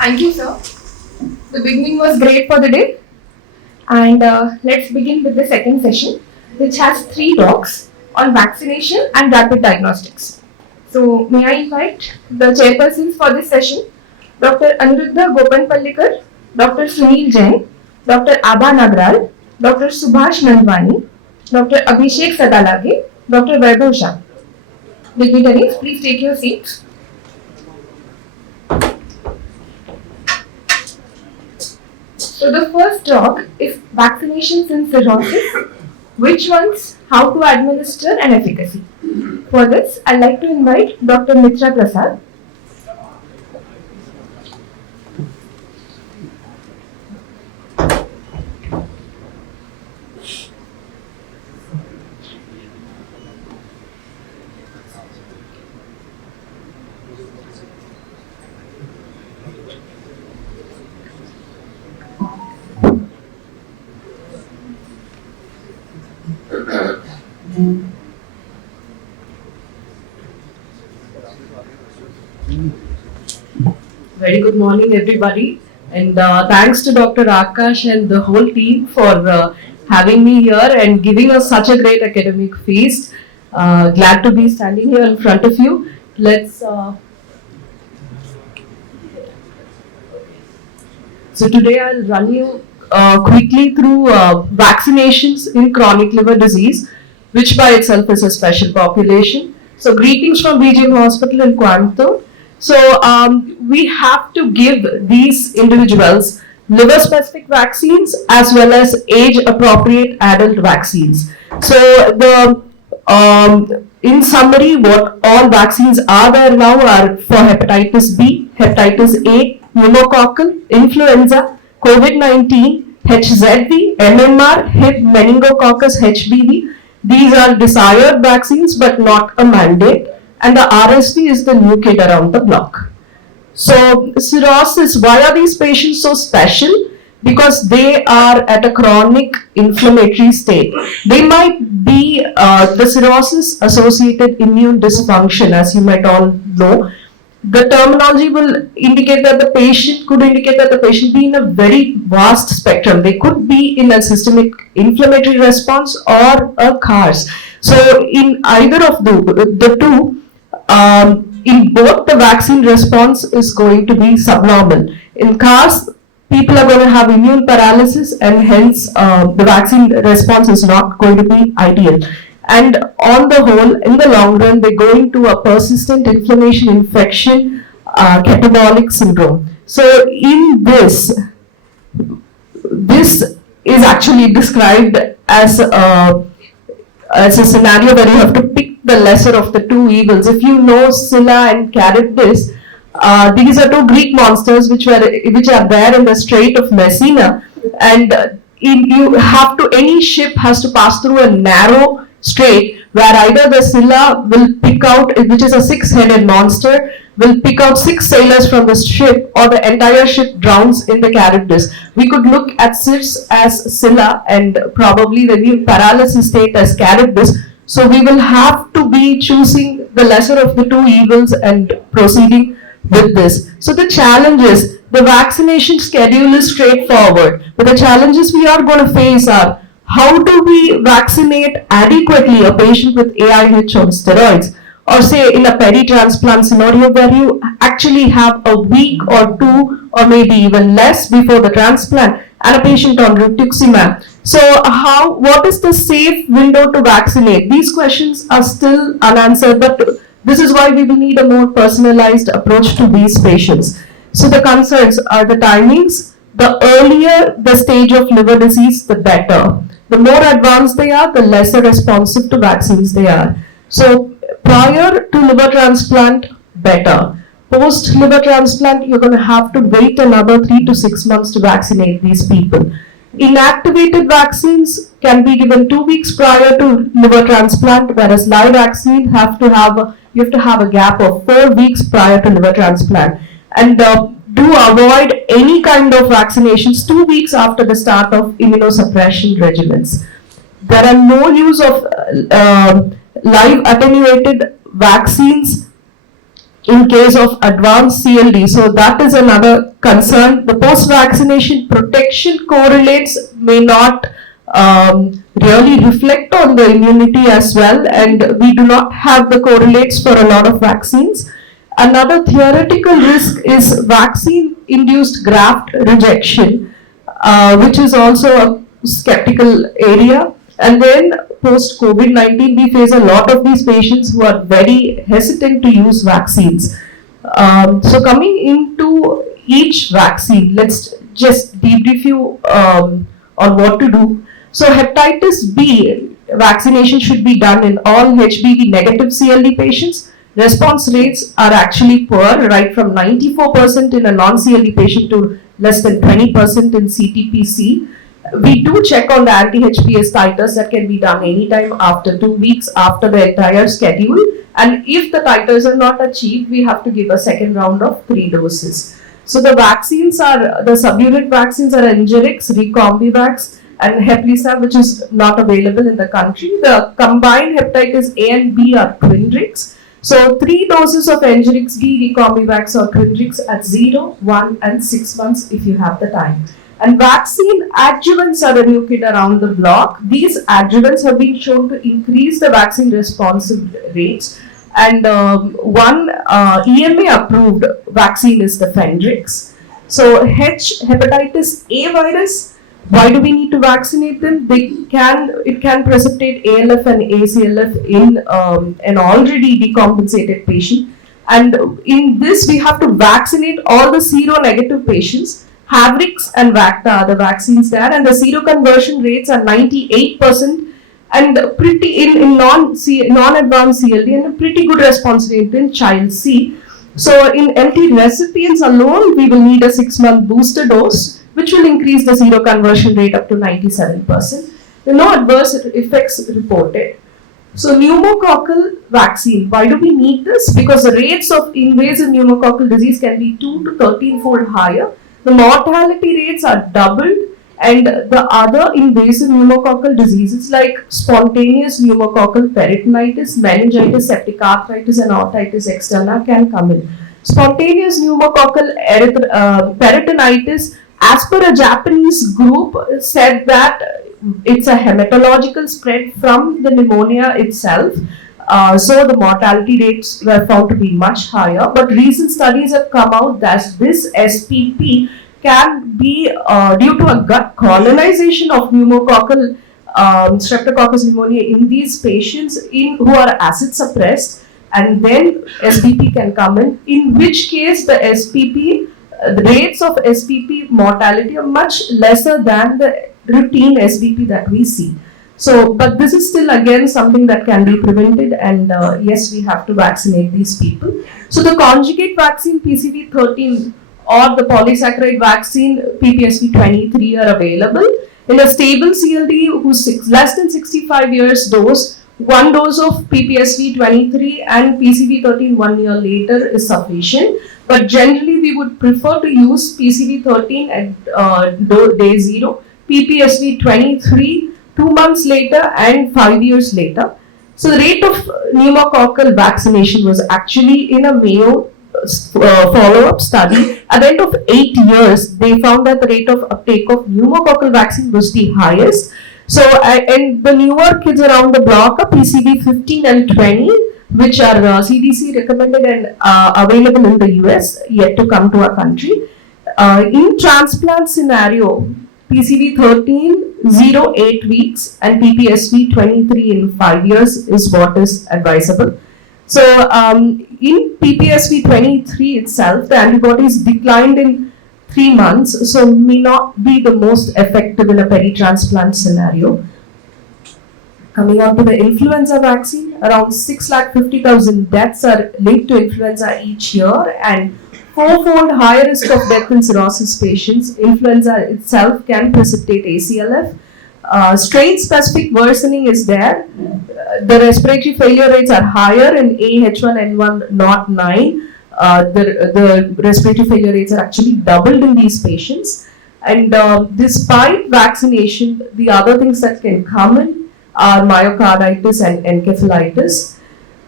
Thank you, sir. The beginning was great for the day. And let's begin with the second session, which has 3 talks on vaccination and rapid diagnostics. So, may I invite the chairpersons for this session, Dr. Aniruddha Gopanpallikar, Dr. Sunil Jain, Dr. Abha Nagral, Dr. Subhash Nandwani, Dr. Abhishek Sadalage, Dr. Vaibhav Shah. Dignitaries, please take your seats. So the first talk is vaccinations and cirrhosis, which ones, how to administer and efficacy. For this, I'd like to invite Dr. Mitra Prasad. Very good morning, everybody, and thanks to Dr. Akash and the whole team for having me here and giving us such a great academic feast. Glad to be standing here in front of you. So today I'll run you quickly through vaccinations in chronic liver disease, which by itself is a special population. So greetings from BGM Hospital in Coimbatore. So we have to give these individuals liver-specific vaccines as well as age-appropriate adult vaccines. So in summary, what all vaccines are there now are for hepatitis B, hepatitis A, pneumococcal, influenza, COVID-19, HZV, MMR, Hib, meningococcus, HBV. These are desired vaccines but not a mandate. And the RSV is the new kid around the block. So cirrhosis, why are these patients so special? Because they are at a chronic inflammatory state. They might be the cirrhosis associated immune dysfunction, as you might all know. The terminology will indicate that the patient be in a very vast spectrum. They could be in a systemic inflammatory response or a CARS. So in either of the two, in both the vaccine response is going to be subnormal. In CARS, people are going to have immune paralysis and hence the vaccine response is not going to be ideal. And on the whole, in the long run, they go into a persistent inflammation infection, catabolic syndrome. So in this is actually described as a scenario where you have to pick the lesser of the two evils. If you know Scylla and Charybdis, these are two Greek monsters which are there in the Strait of Messina, and any ship has to pass through a narrow strait where either the Scylla will pick out, which is a 6-headed monster, will pick out 6 sailors from the ship, or the entire ship drowns in the Charybdis. We could look at Cis as Scylla and probably the new paralysis state as Charybdis. So we will have to be choosing the lesser of the two evils and proceeding with this. So the challenge is, the vaccination schedule is straightforward, but the challenges we are going to face are, how do we vaccinate adequately a patient with AIH on steroids? Or say in a peri-transplant scenario where you actually have a week or 2 or maybe even less before the transplant and a patient on rituximab. So what is the safe window to vaccinate? These questions are still unanswered, but this is why we will need a more personalized approach to these patients. So the concerns are the timings. The earlier the stage of liver disease, the better. The more advanced they are, the lesser responsive to vaccines they are. So prior to liver transplant, better. Post liver transplant, you're going to have to wait another 3 to 6 months to vaccinate these people. Inactivated vaccines can be given 2 weeks prior to liver transplant, whereas live vaccine you have to have a gap of 4 weeks prior to liver transplant. And do avoid any kind of vaccinations 2 weeks after the start of immunosuppression regimens. There are no use of live attenuated vaccines in case of advanced CLD. So that is another concern. The post-vaccination protection correlates may not really reflect on the immunity as well, and we do not have the correlates for a lot of vaccines. Another theoretical risk is vaccine-induced graft rejection, which is also a skeptical area. And then post-COVID-19, we face a lot of these patients who are very hesitant to use vaccines. So coming into each vaccine, let's just debrief you on what to do. So hepatitis B vaccination should be done in all HBV negative CLD patients. Response rates are actually poor, right from 94% in a non-CLD patient to less than 20% in CTPC. We do check on the anti-HPS titers that can be done anytime after 2 weeks after the entire schedule. And if the titers are not achieved, we have to give a second round of 3 doses. So the vaccines are, the subunit vaccines are Engerix, Recombivax, and Heplisav, which is not available in the country. The combined hepatitis A and B are Twinrix. So 3 doses of Engerix B, Recombivax or Twinrix at 0, 1 and 6 months if you have the time. And vaccine adjuvants are a new kid around the block. These adjuvants have been shown to increase the vaccine responsive rates. And one EMA approved vaccine is the Fendrix. So hepatitis A virus, why do we need to vaccinate them? It can precipitate ALF and ACLF in an already decompensated patient. And in this, we have to vaccinate all the seronegative patients. Havrix and Vacta are the vaccines there, and the seroconversion rates are 98% and pretty in non-advanced CLD, and a pretty good response rate in child C. So in MT recipients alone, we will need a 6-month booster dose, which will increase the seroconversion rate up to 97%. There are no adverse effects reported. So pneumococcal vaccine, why do we need this? Because the rates of invasive pneumococcal disease can be 2 to 13-fold higher. The mortality rates are doubled, and the other invasive pneumococcal diseases like spontaneous pneumococcal peritonitis, meningitis, septic arthritis, and otitis externa can come in. Spontaneous pneumococcal peritonitis, as per a Japanese group, said that it's a hematological spread from the pneumonia itself. So the mortality rates were found to be much higher, but recent studies have come out that this SPP can be due to a gut colonization of pneumococcal streptococcus pneumoniae in these patients who are acid suppressed, and then SPP can come in which case the SPP, the rates of SPP mortality are much lesser than the routine SPP that we see. So, but this is still again something that can be prevented, and yes, we have to vaccinate these people. So the conjugate vaccine PCV13 or the polysaccharide vaccine PPSV23 are available. In a stable CLD who's less than 65 years dose, 1 dose of PPSV23 and PCV13 1 year later is sufficient. But generally we would prefer to use PCV13 at day 0, PPSV23 2 months later and 5 years later. So the rate of pneumococcal vaccination was actually in a Mayo follow-up study. At the end of 8 years, they found that the rate of uptake of pneumococcal vaccine was the highest. So, and the newer kids around the block are PCV 15 and 20, which are CDC recommended and available in the US, yet to come to our country. In transplant scenario, PCV 13, 0, 8 weeks, and PPSV 23 in 5 years is what is advisable. So, in PPSV 23 itself, the antibodies declined in 3 months, so may not be the most effective in a peri-transplant scenario. Coming on to the influenza vaccine, around 650,000 deaths are linked to influenza each year, and 4-fold higher risk of death in cirrhosis patients. Influenza itself can precipitate ACLF. Strain-specific worsening is there. The respiratory failure rates are higher in A/H1N1 not 9. The respiratory failure rates are actually doubled in these patients. And despite vaccination, the other things that can come in are myocarditis and encephalitis.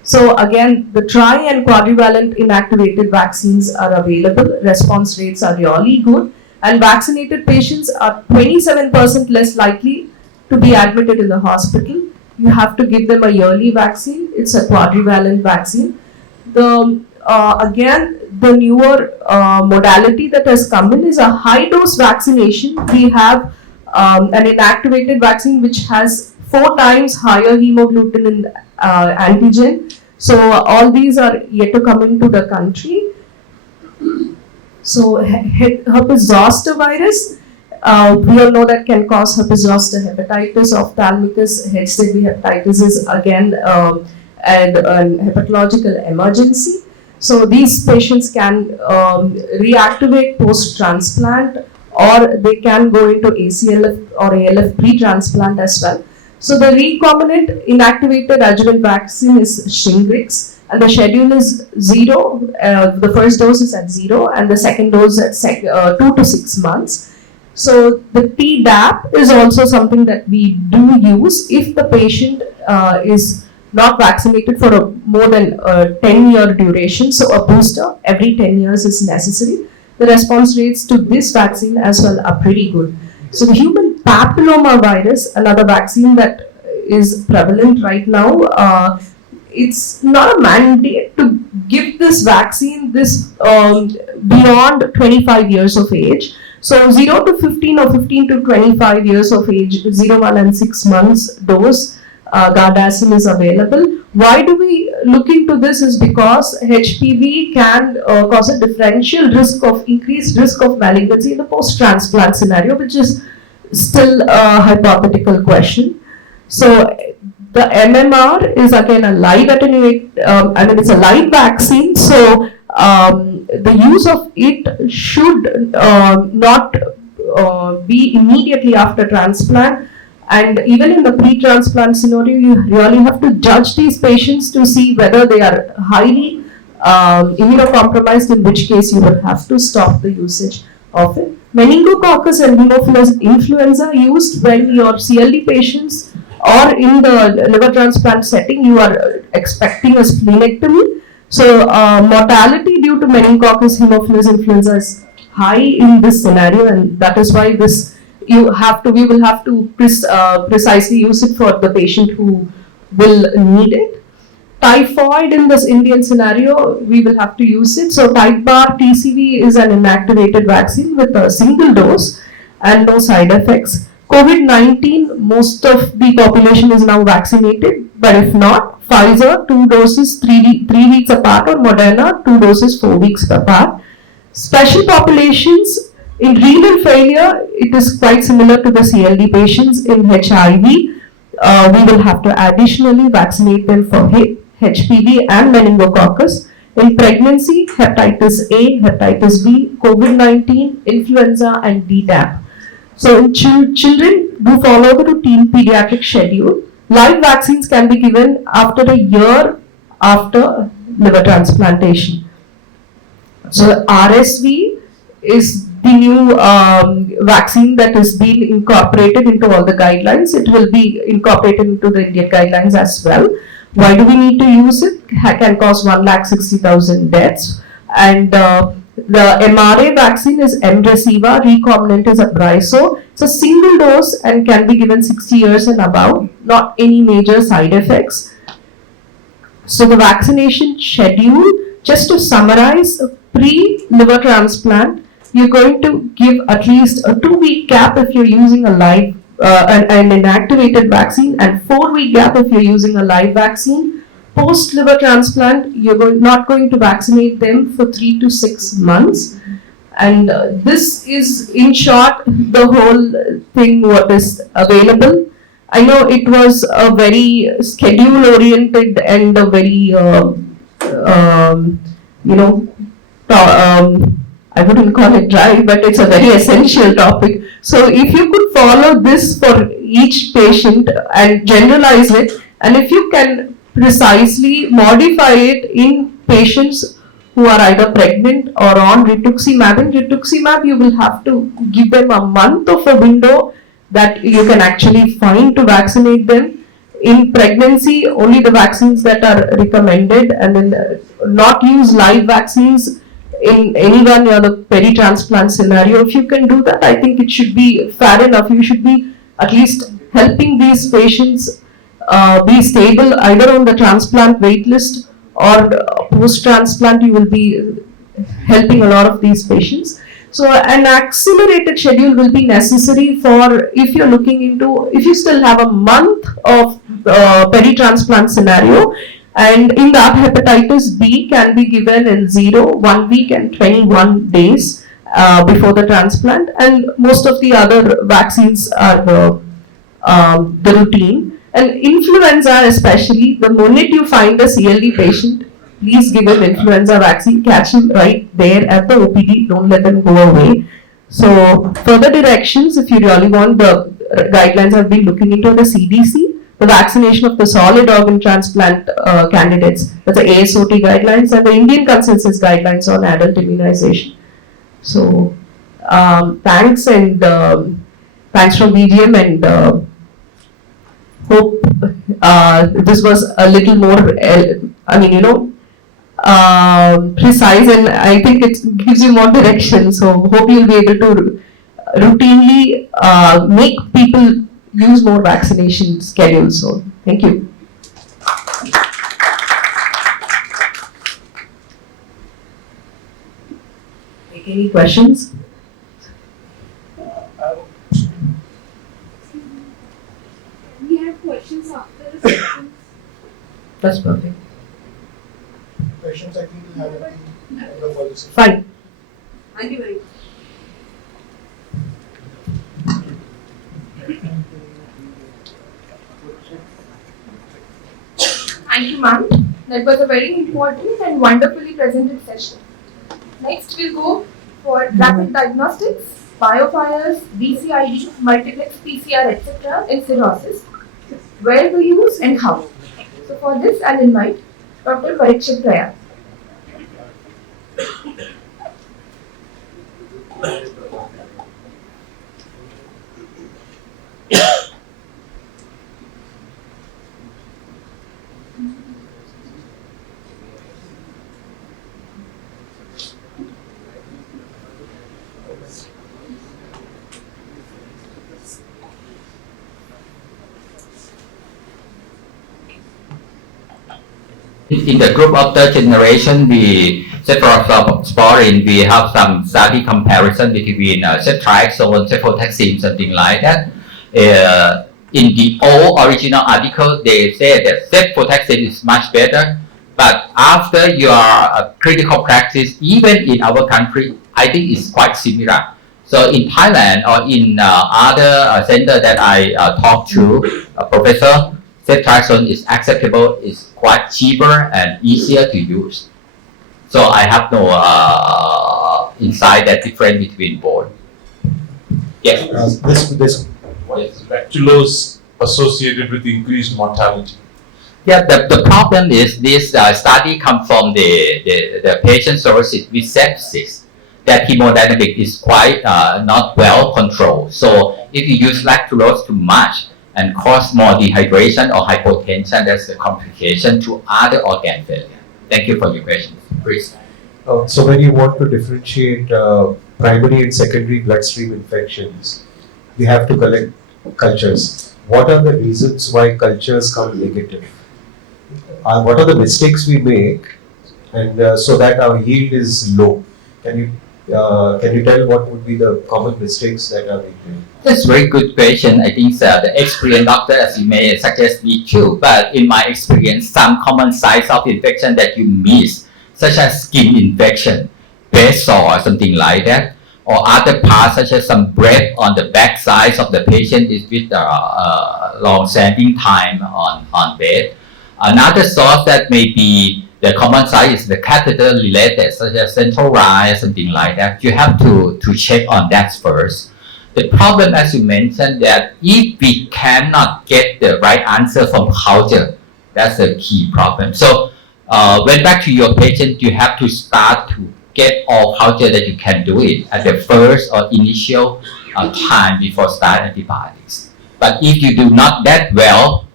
So again, the tri and quadrivalent inactivated vaccines are available. Response rates are really good, and vaccinated patients are 27% less likely to be admitted in the hospital. You have to give them a yearly vaccine. It's a quadrivalent vaccine. The newer modality that has come in is a high dose vaccination. We have an inactivated vaccine which has 4 times higher hemagglutinin antigen. So all these are yet to come into the country. So herpes zoster virus, we all know that can cause herpes zoster hepatitis, ophthalmicus, HZV hepatitis is again an hepatological emergency. So these patients can reactivate post-transplant, or they can go into ACLF or ALF pre-transplant as well. So the recombinant inactivated adjuvant vaccine is Shingrix, and the schedule is 0. The first dose is at 0, and the second dose at 2 to 6 months. So the Tdap is also something that we do use if the patient is not vaccinated for a more than 10-year duration. So a booster every 10 years is necessary. The response rates to this vaccine as well are pretty good. So the human papilloma virus, another vaccine that is prevalent right now, it's not a mandate to give this vaccine beyond 25 years of age. So 0 to 15 or 15 to 25 years of age, 0, 1 and 6 months dose, Gardasil is available. Why do we look into this is because HPV can cause a differential risk of increased risk of malignancy in the post-transplant scenario, which is still a hypothetical question. So the MMR is again a live it's a live vaccine. So the use of it should not be immediately after transplant. And even in the pre-transplant scenario, you really have to judge these patients to see whether they are highly immunocompromised, in which case you would have to stop the usage of it. Meningococcus and Haemophilus influenza used when your CLD patients or in the liver transplant setting, you are expecting a splenectomy. So mortality due to meningococcus Haemophilus influenza is high in this scenario, and that is why we will have to precisely use it for the patient who will need it. Typhoid in this Indian scenario, we will have to use it. So type bar TCV is an inactivated vaccine with a single dose and no side effects. COVID-19, most of the population is now vaccinated, but if not, Pfizer 2 doses 3 weeks apart, or Moderna 2 doses 4 weeks apart. Special populations, in renal failure, it is quite similar to the CLD patients. In HIV, we will have to additionally vaccinate them for HPV and meningococcus. In pregnancy, hepatitis A, hepatitis B, COVID-19, influenza, and Dtap. So in children, do follow the routine pediatric schedule. Live vaccines can be given after a year after liver transplantation. So RSV is the new vaccine that is being incorporated into all the guidelines. It will be incorporated into the Indian guidelines as well. Why do we need to use it? It can cause 1,60,000 deaths. And the mRNA vaccine is Remdesivir, recombinant is Abriso. It's a single dose and can be given 60 years and above, not any major side effects. So the vaccination schedule, just to summarize, pre-liver transplant, you're going to give at least a 2-week gap if you're using a live an inactivated vaccine, and 4-week gap if you're using a live vaccine. Post liver transplant, you're not going to vaccinate them for 3 to 6 months. And this is, in short, the whole thing what is available. I know it was a very schedule-oriented and a very, I wouldn't call it dry, but it's a very essential topic. So if you could follow this for each patient and generalize it, and if you can precisely modify it in patients who are either pregnant or on rituximab. In rituximab, you will have to give them a month of a window that you can actually find to vaccinate them. in pregnancy, only the vaccines that are recommended, and then not use live vaccines in anyone near the peri-transplant scenario. If you can do that, I think it should be fair enough. You should be at least helping these patients be stable either on the transplant wait list or post-transplant. You will be helping a lot of these patients. So an accelerated schedule will be necessary for if you're looking into, if you still have a month of peri-transplant scenario, and in that hepatitis B can be given in 0, 1 week and 21 days before the transplant, and most of the other vaccines are the routine. And influenza especially, the moment you find a CLD patient, please give him influenza vaccine, catch him right there at the OPD, don't let them go away. So further directions, if you really want, the guidelines have been looking into the CDC, the vaccination of the solid organ transplant candidates, that's the ASOT guidelines, and the Indian consensus guidelines on adult immunization. So thanks, and thanks from BGM, and hope this was a little more, precise, and I think it gives you more direction. So hope you'll be able to routinely make people use more vaccination schedules. So thank you. Any questions? We have questions after the session. That's perfect. Questions I think we'll have at the end of all this. Fine. Thank you very much. Thank you, ma'am. That was a very important and wonderfully presented session. Next, we'll go for rapid diagnostics, biofires, BCID, multiplex PCR, etc. in cirrhosis. Where to use and how. So for this, I'll invite Dr. Parikshit Prayag. In the group of third generation, we say for cephalosporin, we have some study comparison between ceftriaxone, cefotaxime, something like that. In the old original article, they say that cefotaxime is much better, but after your critical practice, even in our country, I think it's quite similar. So in Thailand or in other center that I talked to, Professor, ceftriaxone is acceptable, is quite cheaper and easier to use. So I have no insight that difference between both. Yes. This Yes. Lactulose associated with increased mortality. Yeah, the problem is this study comes from the patient cirrhosis with sepsis. That hemodynamic is quite not well controlled. So if you use lactulose too much and cause more dehydration or hypotension, that's the complication to other organ failure. Thank you for your question. Please. So when you want to differentiate primary and secondary bloodstream infections, we have to collect cultures. What are the reasons why cultures come negative? What are the mistakes we make, and so that our yield is low? Can you tell what would be the common mistakes that are being made? That's a very good question. I think the experienced doctor, as you may suggest, me too. But in my experience, some common signs of infection that you miss, such as skin infection, breast sore, or something like that, or other parts such as some breath on the back side of the patient is with long standing time on bed. Another source that may be the common side is the catheter related, such as central rise, something like that. You have to check on that first. The problem, as you mentioned, that if we cannot get the right answer from culture, that's the key problem. So when back to your patient, you have to start to get all culture that you can do it at the first or initial time before start antibiotics. But if you do not that well,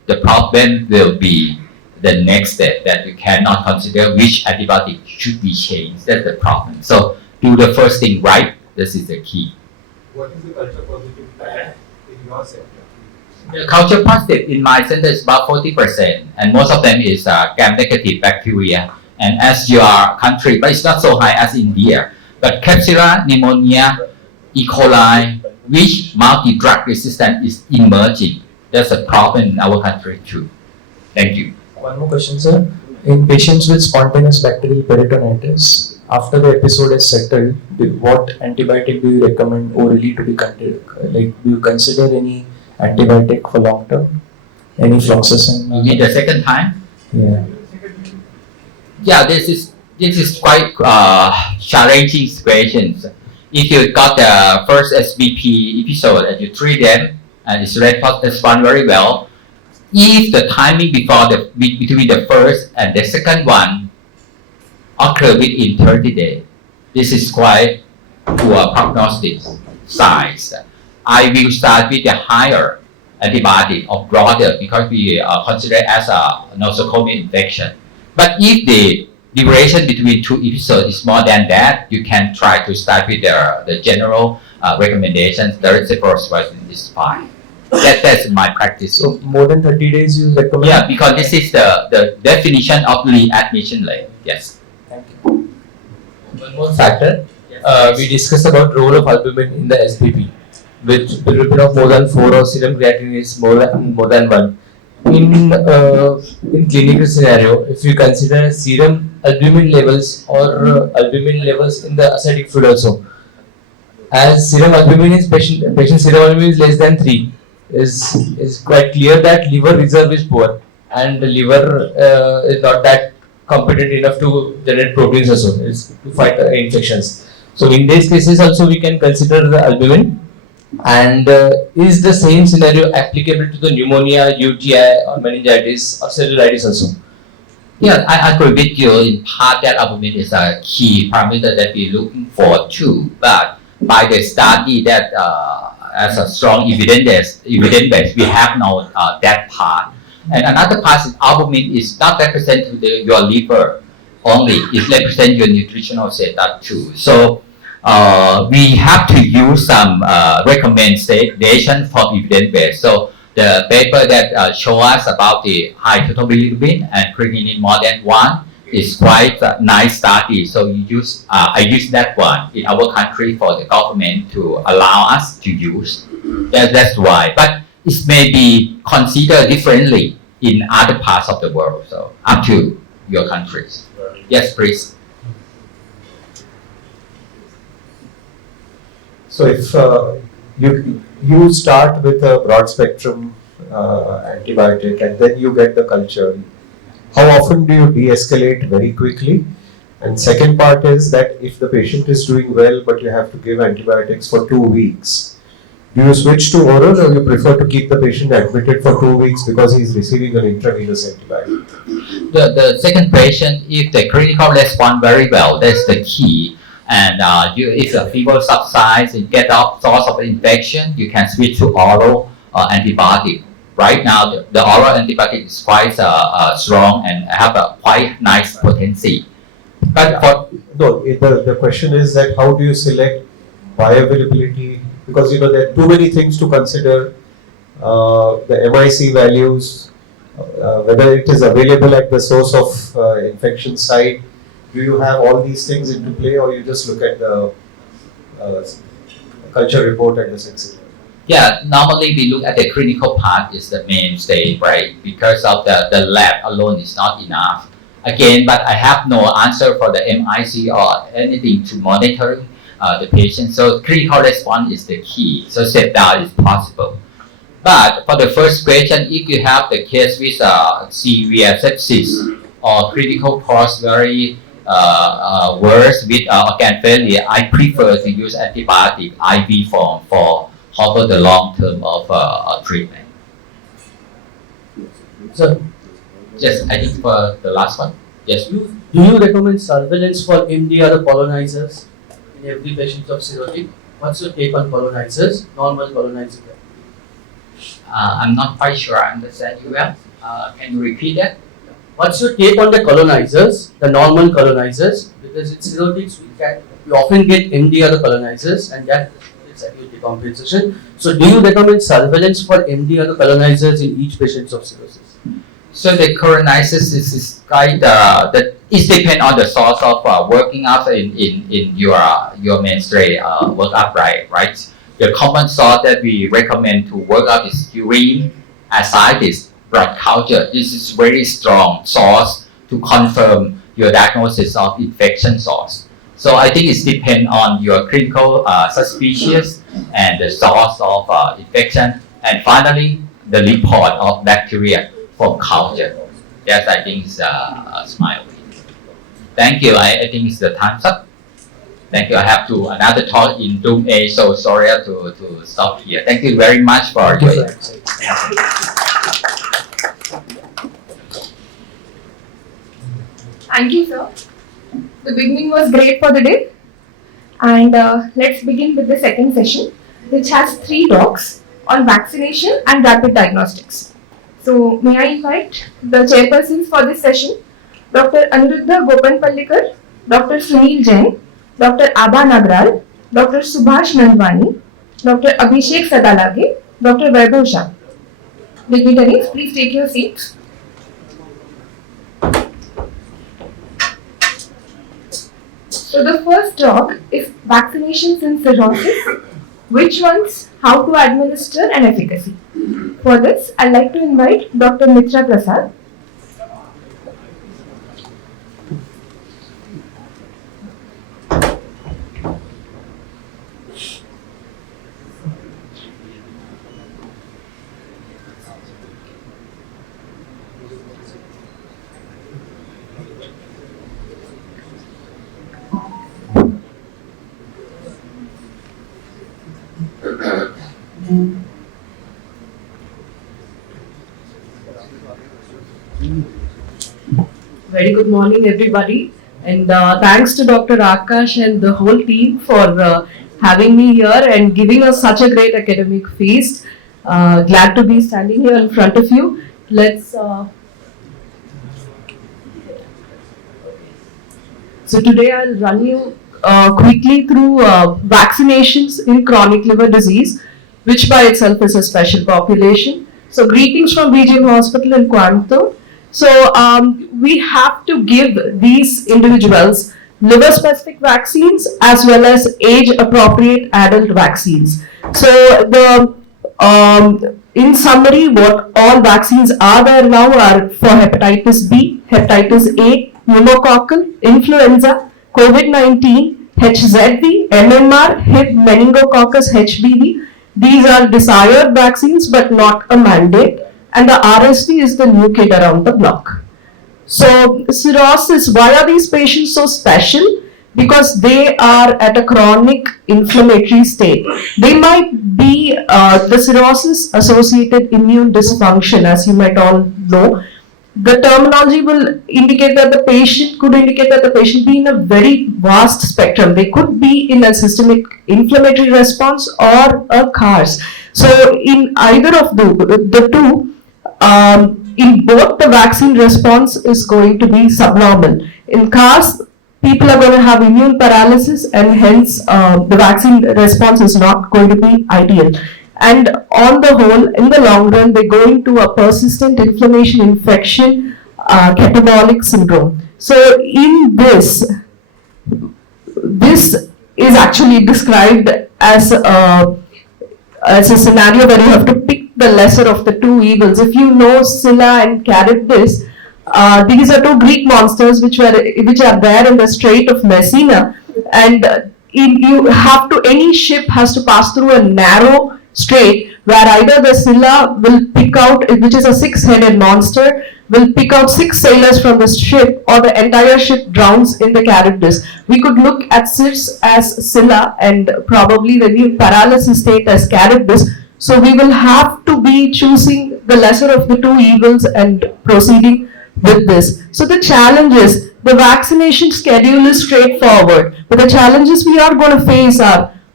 the problem will be the next step that you cannot consider which antibiotic should be changed. That's the problem. So do the first thing right. This is the key. What is the culture positive in your center? The culture positive in my center is about 40%, and most of them is gram-negative bacteria. And as your country, but it's not so high as India. But Klebsiella pneumonia, E. coli, which multi-drug resistant is emerging. That's a problem in our country too. Thank you. One more question, sir. In patients with spontaneous bacterial peritonitis, after the episode is settled, what antibiotic do you recommend orally to be considered? Like, do you consider any antibiotic for long term? Any fluoxetine? You mean the second time? Yeah. Yeah, this is quite challenging situations. If you got the first SBP episode and you treat them and it's respond very well, if the timing between the first and the second one occur within 30 days, this is quite poor prognostic signs. I will start with the higher antibiotic or broader because we consider it as a nosocomial infection. But if the duration between two episodes is more than that, you can try to start with the general recommendations. The cephalosporin is fine. That's my practice. So more than 30 days you recommend? Yeah, because this is the definition of readmission rate. Yes. Thank you. One more factor, we discussed about role of albumin in the SBP. With bilirubin of more than 4 or serum creatinine is more than 1. In clinical scenario, if you consider serum albumin levels or albumin levels in the ascitic fluid also, as serum albumin is patient serum albumin is less than 3, is quite clear that liver reserve is poor and the liver is not that competent enough to generate proteins also, it's to fight infections. So in these cases also we can consider the albumin. And is the same scenario applicable to the pneumonia, UTI or meningitis or cellulitis also? Yeah, I agree with you in part that albumin is a key parameter that we're looking for too. But by the study that as a strong evidence base, we have now that part. And another part is albumin is not represent to your liver only; it represents your nutritional setup too. So we have to use some recommendation for evidence base. So the paper that show us about the high total bilirubin and creatinine more than 1 is quite a nice study. So I use that one in our country for the government to allow us to use. That's why. But it may be considered differently in other parts of the world. So up to your countries. Yes, please. So if you start with a broad spectrum antibiotic and then you get the culture, how often do you de-escalate very quickly? And second part is that if the patient is doing well but you have to give antibiotics for 2 weeks, do you switch to oral or you prefer to keep the patient admitted for 2 weeks because he is receiving an intravenous antibiotic? The second patient, if the clinical respond very well, that's the key. And if the fever subsides and get out source of infection, you can switch to oral antibiotic. Right now, the oral antibiotic is quite strong and have a quite nice potency. But the question is that how do you select bioavailability? Because there are too many things to consider. The M.I.C.E. values, whether it is available at the source of infection site. Do you have all these things into play, or you just look at the culture report and the sensitivity? yeah, normally we look at the clinical part is the mainstay, right? Because of the lab alone is not enough. Again, but I have no answer for the M.I.C.E. or anything to monitoring the patient. So clinical response is the key. So step down is possible. But for the first question, if you have the case with severe sepsis or critical course very worse with organ failure, I prefer to use antibiotic IV form for over the long term of treatment. So, Yes, I think for the last one. Yes. do you recommend surveillance for MDR or colonizers in every patient of cirrhotic? What's your take on colonizers, normal colonizers? I'm not quite sure I understand you well. Can you repeat that? What's your take on the colonizers, the normal colonizers? Because in cirrhotics we often get MD or the colonizers, and that is acute decompensation. So, do you recommend surveillance for MD or the colonizers in each patient of cirrhosis? So the colonizers is quite that it depends on the source of working up in your mainstay workup, right? The common source that we recommend to work up is urine, ascites, blood culture. This is very strong source to confirm your diagnosis of infection source. So I think it depends on your clinical suspicious and the source of infection, and finally the report of bacteria from culture. That I think is my opinion. Thank you. I think it's the time's up. Thank you. I have to another talk in Room A, so sorry to stop here. Thank you very much for your. Thank you, sir. The beginning was great for the day. And let's begin with the second session, which has 3 talks on vaccination and rapid diagnostics. So, may I invite the chairpersons for this session, Dr. Anuruddha Gopanpallikar, Dr. Sunil Jain, Dr. Abha Nagral, Dr. Subhash Nandwani, Dr. Abhishek Sadalage, Dr. Vaibhav Shah. Dignitaries, please take your seats. So the first talk is vaccinations in cirrhosis, which ones, how to administer, and efficacy. For this, I'd like to invite Dr. Mitra Prasad. Very good morning, everybody, and thanks to Dr. Akash and the whole team for having me here and giving us such a great academic feast. Glad to be standing here in front of you. Let's. So today I'll run you quickly through vaccinations in chronic liver disease, which by itself is a special population. So greetings from BGM Hospital in Coimbatore. So we have to give these individuals liver-specific vaccines as well as age-appropriate adult vaccines. So in summary, what all vaccines are there now are for hepatitis B, hepatitis A, pneumococcal, influenza, COVID-19, HZV, MMR, Hib, meningococcus, HBV. These are desired vaccines but not a mandate. And the RSV is the new kid around the block. So cirrhosis, why are these patients so special? Because they are at a chronic inflammatory state. They might be the cirrhosis associated immune dysfunction, as you might all know. The terminology will indicate that the patient could indicate that the patient be in a very vast spectrum. They could be in a systemic inflammatory response or a CARS. So in either of the two, in both the vaccine response is going to be subnormal. In CARS, people are going to have immune paralysis and hence the vaccine response is not going to be ideal. And on the whole, in the long run, they go into a persistent inflammation infection, catabolic syndrome. So in this is actually described as a scenario where you have to pick the lesser of the 2 evils. If you know Scylla and Charybdis, these are 2 Greek monsters which are there in the Strait of Messina, and any ship has to pass through a narrow strait where either the Scylla will pick out, which is a 6-headed monster, will pick out 6 sailors from the ship, or the entire ship drowns in the Charybdis. We could look at Circe as Scylla and probably the new paralysis state as Charybdis. So we will have to be choosing the lesser of the 2 evils and proceeding with this. So the challenge is, the vaccination schedule is straightforward, but the challenges we are going to face are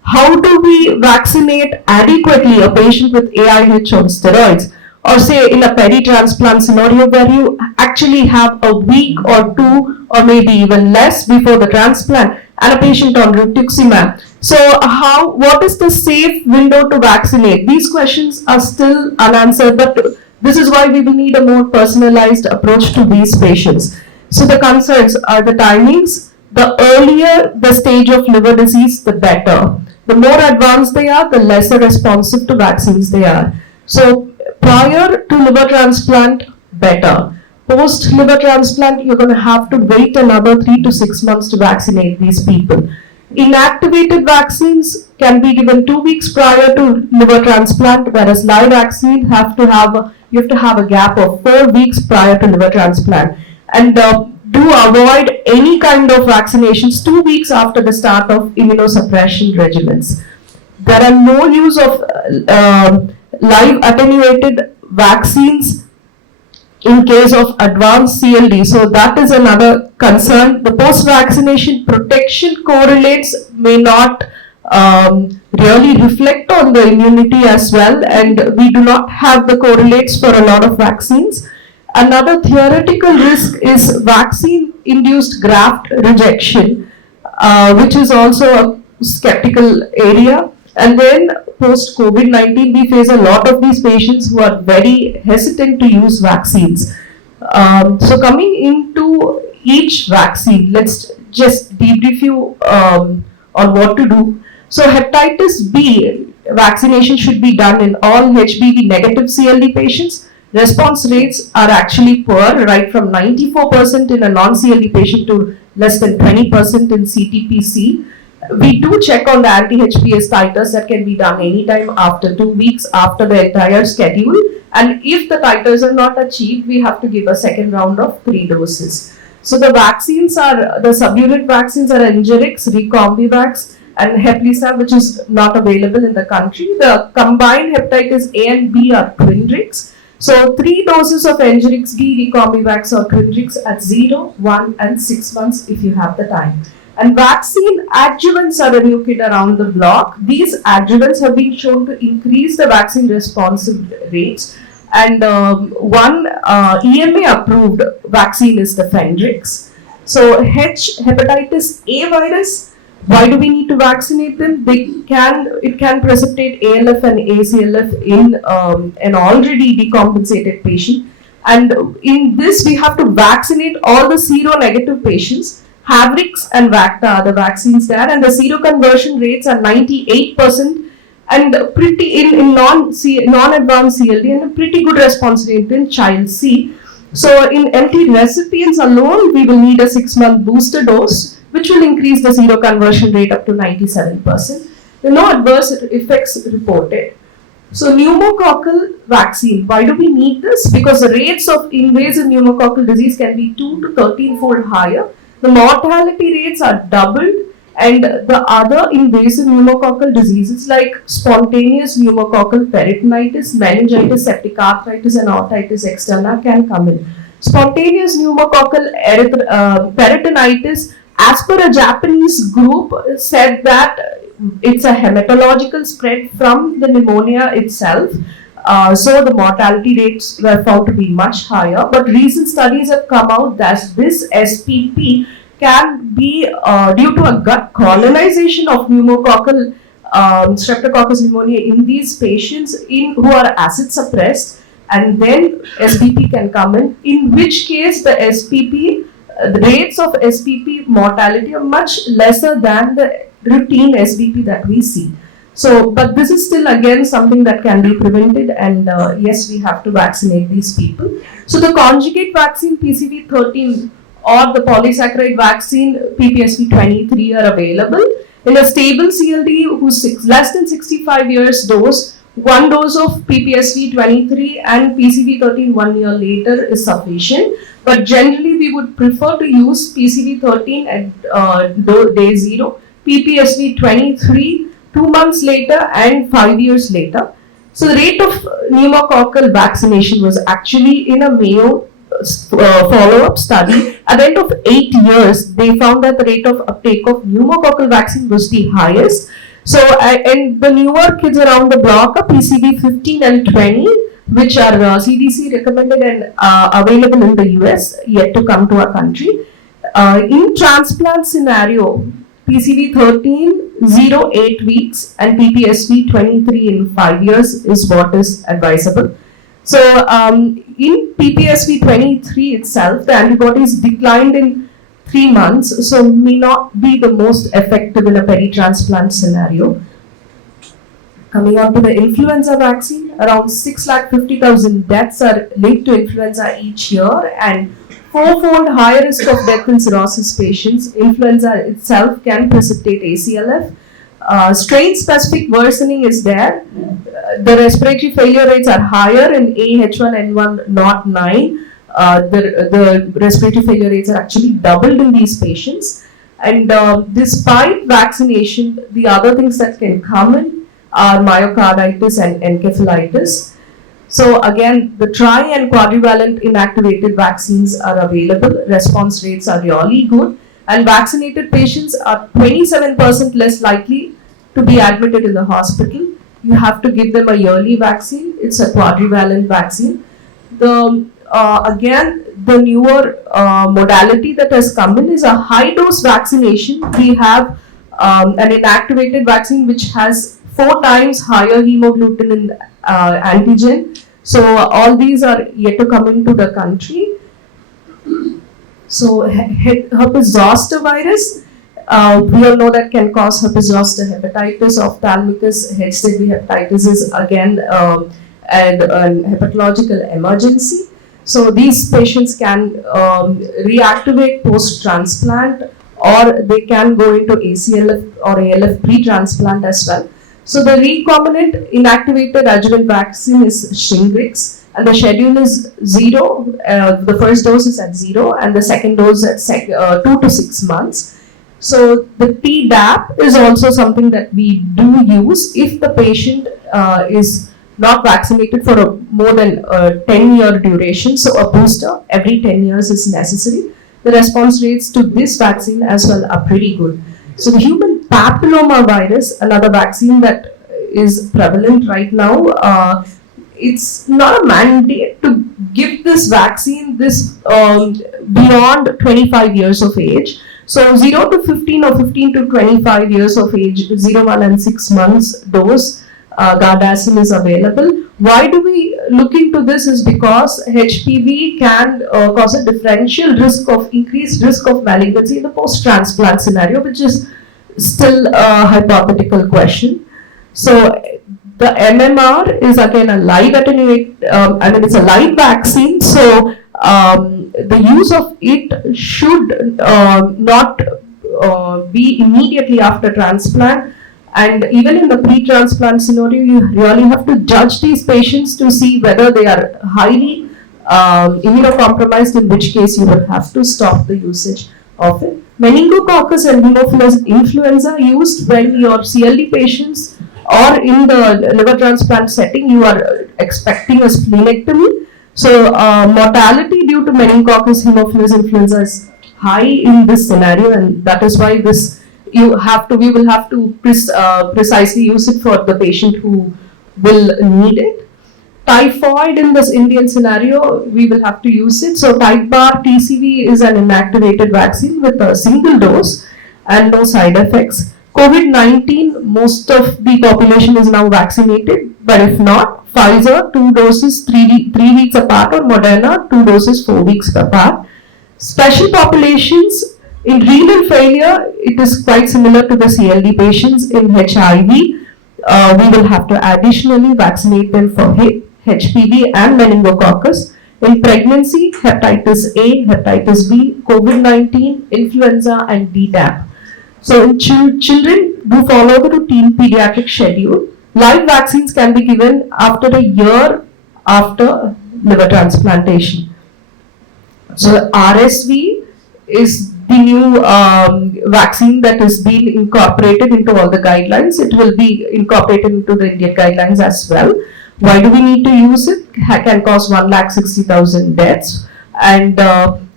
how do we vaccinate adequately a patient with AIH on steroids? Or say in a peri-transplant scenario where you actually have a week or two or maybe even less before the transplant and a patient on rituximab. So what is the safe window to vaccinate? These questions are still unanswered, but this is why we will need a more personalized approach to these patients. So the concerns are the timings. The earlier the stage of liver disease, the better. The more advanced they are, the lesser responsive to vaccines they are. So prior to liver transplant, better. Post liver transplant, you're going to have to wait another 3 to 6 months to vaccinate these people. Inactivated vaccines can be given 2 weeks prior to liver transplant, whereas live vaccine you have to have a gap of 4 weeks prior to liver transplant. And do avoid any kind of vaccinations 2 weeks after the start of immunosuppression regimens. There are no use of live attenuated vaccines in case of advanced CLD. So that is another concern. The post-vaccination protection correlates may not really reflect on the immunity as well, and we do not have the correlates for a lot of vaccines. Another theoretical risk is vaccine-induced graft rejection, which is also a skeptical area. And then post-COVID-19, we face a lot of these patients who are very hesitant to use vaccines. So coming into each vaccine, let's just debrief you on what to do. So hepatitis B vaccination should be done in all HBV negative CLD patients. Response rates are actually poor, right from 94% in a non-CLD patient to less than 20% in CTPC. We do check on the anti-HPS titers that can be done anytime after 2 weeks after the entire schedule. And if the titers are not achieved, we have to give a second round of 3 doses. So the vaccines are, the subunit vaccines are Engerix, Recombivax, and Heplisab, which is not available in the country. The combined hepatitis A and B are Twinrix. So 3 doses of Engerix B, Recombivax or Twinrix at 0, 1 and 6 months if you have the time. And vaccine adjuvants are a new kid around the block. These adjuvants have been shown to increase the vaccine responsive rates. And one EMA approved vaccine is the Fendrix. So hepatitis A virus, why do we need to vaccinate them? It can precipitate ALF and ACLF in an already decompensated patient. And in this, we have to vaccinate all the seronegative patients. Havrix and Vacta are the vaccines there, and the seroconversion rates are 98% and pretty in non-advanced CLD, and a pretty good response rate in child C. So in empty recipients alone, we will need a 6-month booster dose, which will increase the seroconversion rate up to 97%. There are no adverse effects reported. So pneumococcal vaccine, why do we need this? Because the rates of invasive pneumococcal disease can be 2 to 13-fold higher. The mortality rates are doubled, and the other invasive pneumococcal diseases like spontaneous pneumococcal peritonitis, meningitis, septic arthritis and otitis externa can come in. Spontaneous pneumococcal peritonitis, as per a Japanese group, said that it's a hematological spread from the pneumonia itself. So the mortality rates were found to be much higher, but recent studies have come out that this SPP can be due to a gut colonization of pneumococcal streptococcus pneumonia in these patients who are acid suppressed, and then SPP can come in which case the SPP, the rates of SPP mortality are much lesser than the routine SPP that we see. So, but this is still again something that can be prevented, and yes, we have to vaccinate these people. So the conjugate vaccine PCV13 or the polysaccharide vaccine PPSV23 are available. In a stable CLD who's less than 65 years dose, 1 dose of PPSV23 and PCV13 1 year later is sufficient. But generally we would prefer to use PCV13 at day 0, PPSV23 2 months later and 5 years later. So the rate of pneumococcal vaccination was actually in a Mayo follow-up study. At the end of 8 years, they found that the rate of uptake of pneumococcal vaccine was the highest. So, and the newer kids around the block are PCV 15 and 20, which are CDC recommended and available in the US, yet to come to our country. In transplant scenario, PCV 13, 0, 8 weeks, and PPSV 23 in 5 years is what is advisable. So, in PPSV 23 itself, the antibodies declined in 3 months, so may not be the most effective in a peri-transplant scenario. Coming on to the influenza vaccine, around 650,000 deaths are linked to influenza each year, and 4-fold higher risk of death in cirrhosis patients. Influenza itself can precipitate ACLF. Strain-specific worsening is there. The respiratory failure rates are higher in A, H1N1, not 9. The respiratory failure rates are actually doubled in these patients. And despite vaccination, the other things that can come in are myocarditis and encephalitis. So again, the tri and quadrivalent inactivated vaccines are available. Response rates are really good. And vaccinated patients are 27% less likely to be admitted in the hospital. You have to give them a yearly vaccine. It's a quadrivalent vaccine. Again, the newer modality that has come in is a high dose vaccination. We have an inactivated vaccine which has 4 times higher hemagglutinin antigen. So all these are yet to come into the country. So herpes zoster virus, we all know that can cause herpes zoster hepatitis, ophthalmicus, HCV hepatitis is again an hepatological emergency. So these patients can reactivate post-transplant, or they can go into ACLF or ALF pre-transplant as well. So the recombinant inactivated adjuvant vaccine is Shingrix, and the schedule is 0. The first dose is at 0, and the second dose at 2 to 6 months. So the Tdap is also something that we do use if the patient is not vaccinated for more than 10-year duration. So a booster every 10 years is necessary. The response rates to this vaccine as well are pretty good. So the human papilloma virus, another vaccine that is prevalent right now, it's not a mandate to give this vaccine beyond 25 years of age. So 0 to 15 or 15 to 25 years of age, 0, 1 and 6 months dose, Gardasil is available. Why do we look into this is because HPV can cause a differential risk of increased risk of malignancy in the post-transplant scenario, which is still a hypothetical question. So the MMR is again a live attenuate, it's a live vaccine. So the use of it should not be immediately after transplant. And even in the pre-transplant scenario, you really have to judge these patients to see whether they are highly immunocompromised, in which case you will have to stop the usage of it. Meningococcus and Haemophilus influenza used when your CLD patients or in the liver transplant setting, you are expecting a splenectomy. So mortality due to meningococcus Haemophilus influenza is high in this scenario, and that is why we will have to precisely use it for the patient who will need it. Typhoid in this Indian scenario, we will have to use it. So type bar TCV is an inactivated vaccine with a single dose and no side effects. COVID-19, most of the population is now vaccinated, but if not, Pfizer 2 doses 3 weeks apart, or Moderna 2 doses 4 weeks apart. Special populations, in renal failure, it is quite similar to the CLD patients. In HIV, we will have to additionally vaccinate them for HPV and meningococcus. In pregnancy, hepatitis A, hepatitis B, COVID-19, influenza, and Tdap. So in children who follow the routine pediatric schedule, live vaccines can be given after a year after liver transplantation. So RSV is the new vaccine that is being incorporated into all the guidelines. It will be incorporated into the Indian guidelines as well. Why do we need to use it? It can cause 1,60,000 deaths, and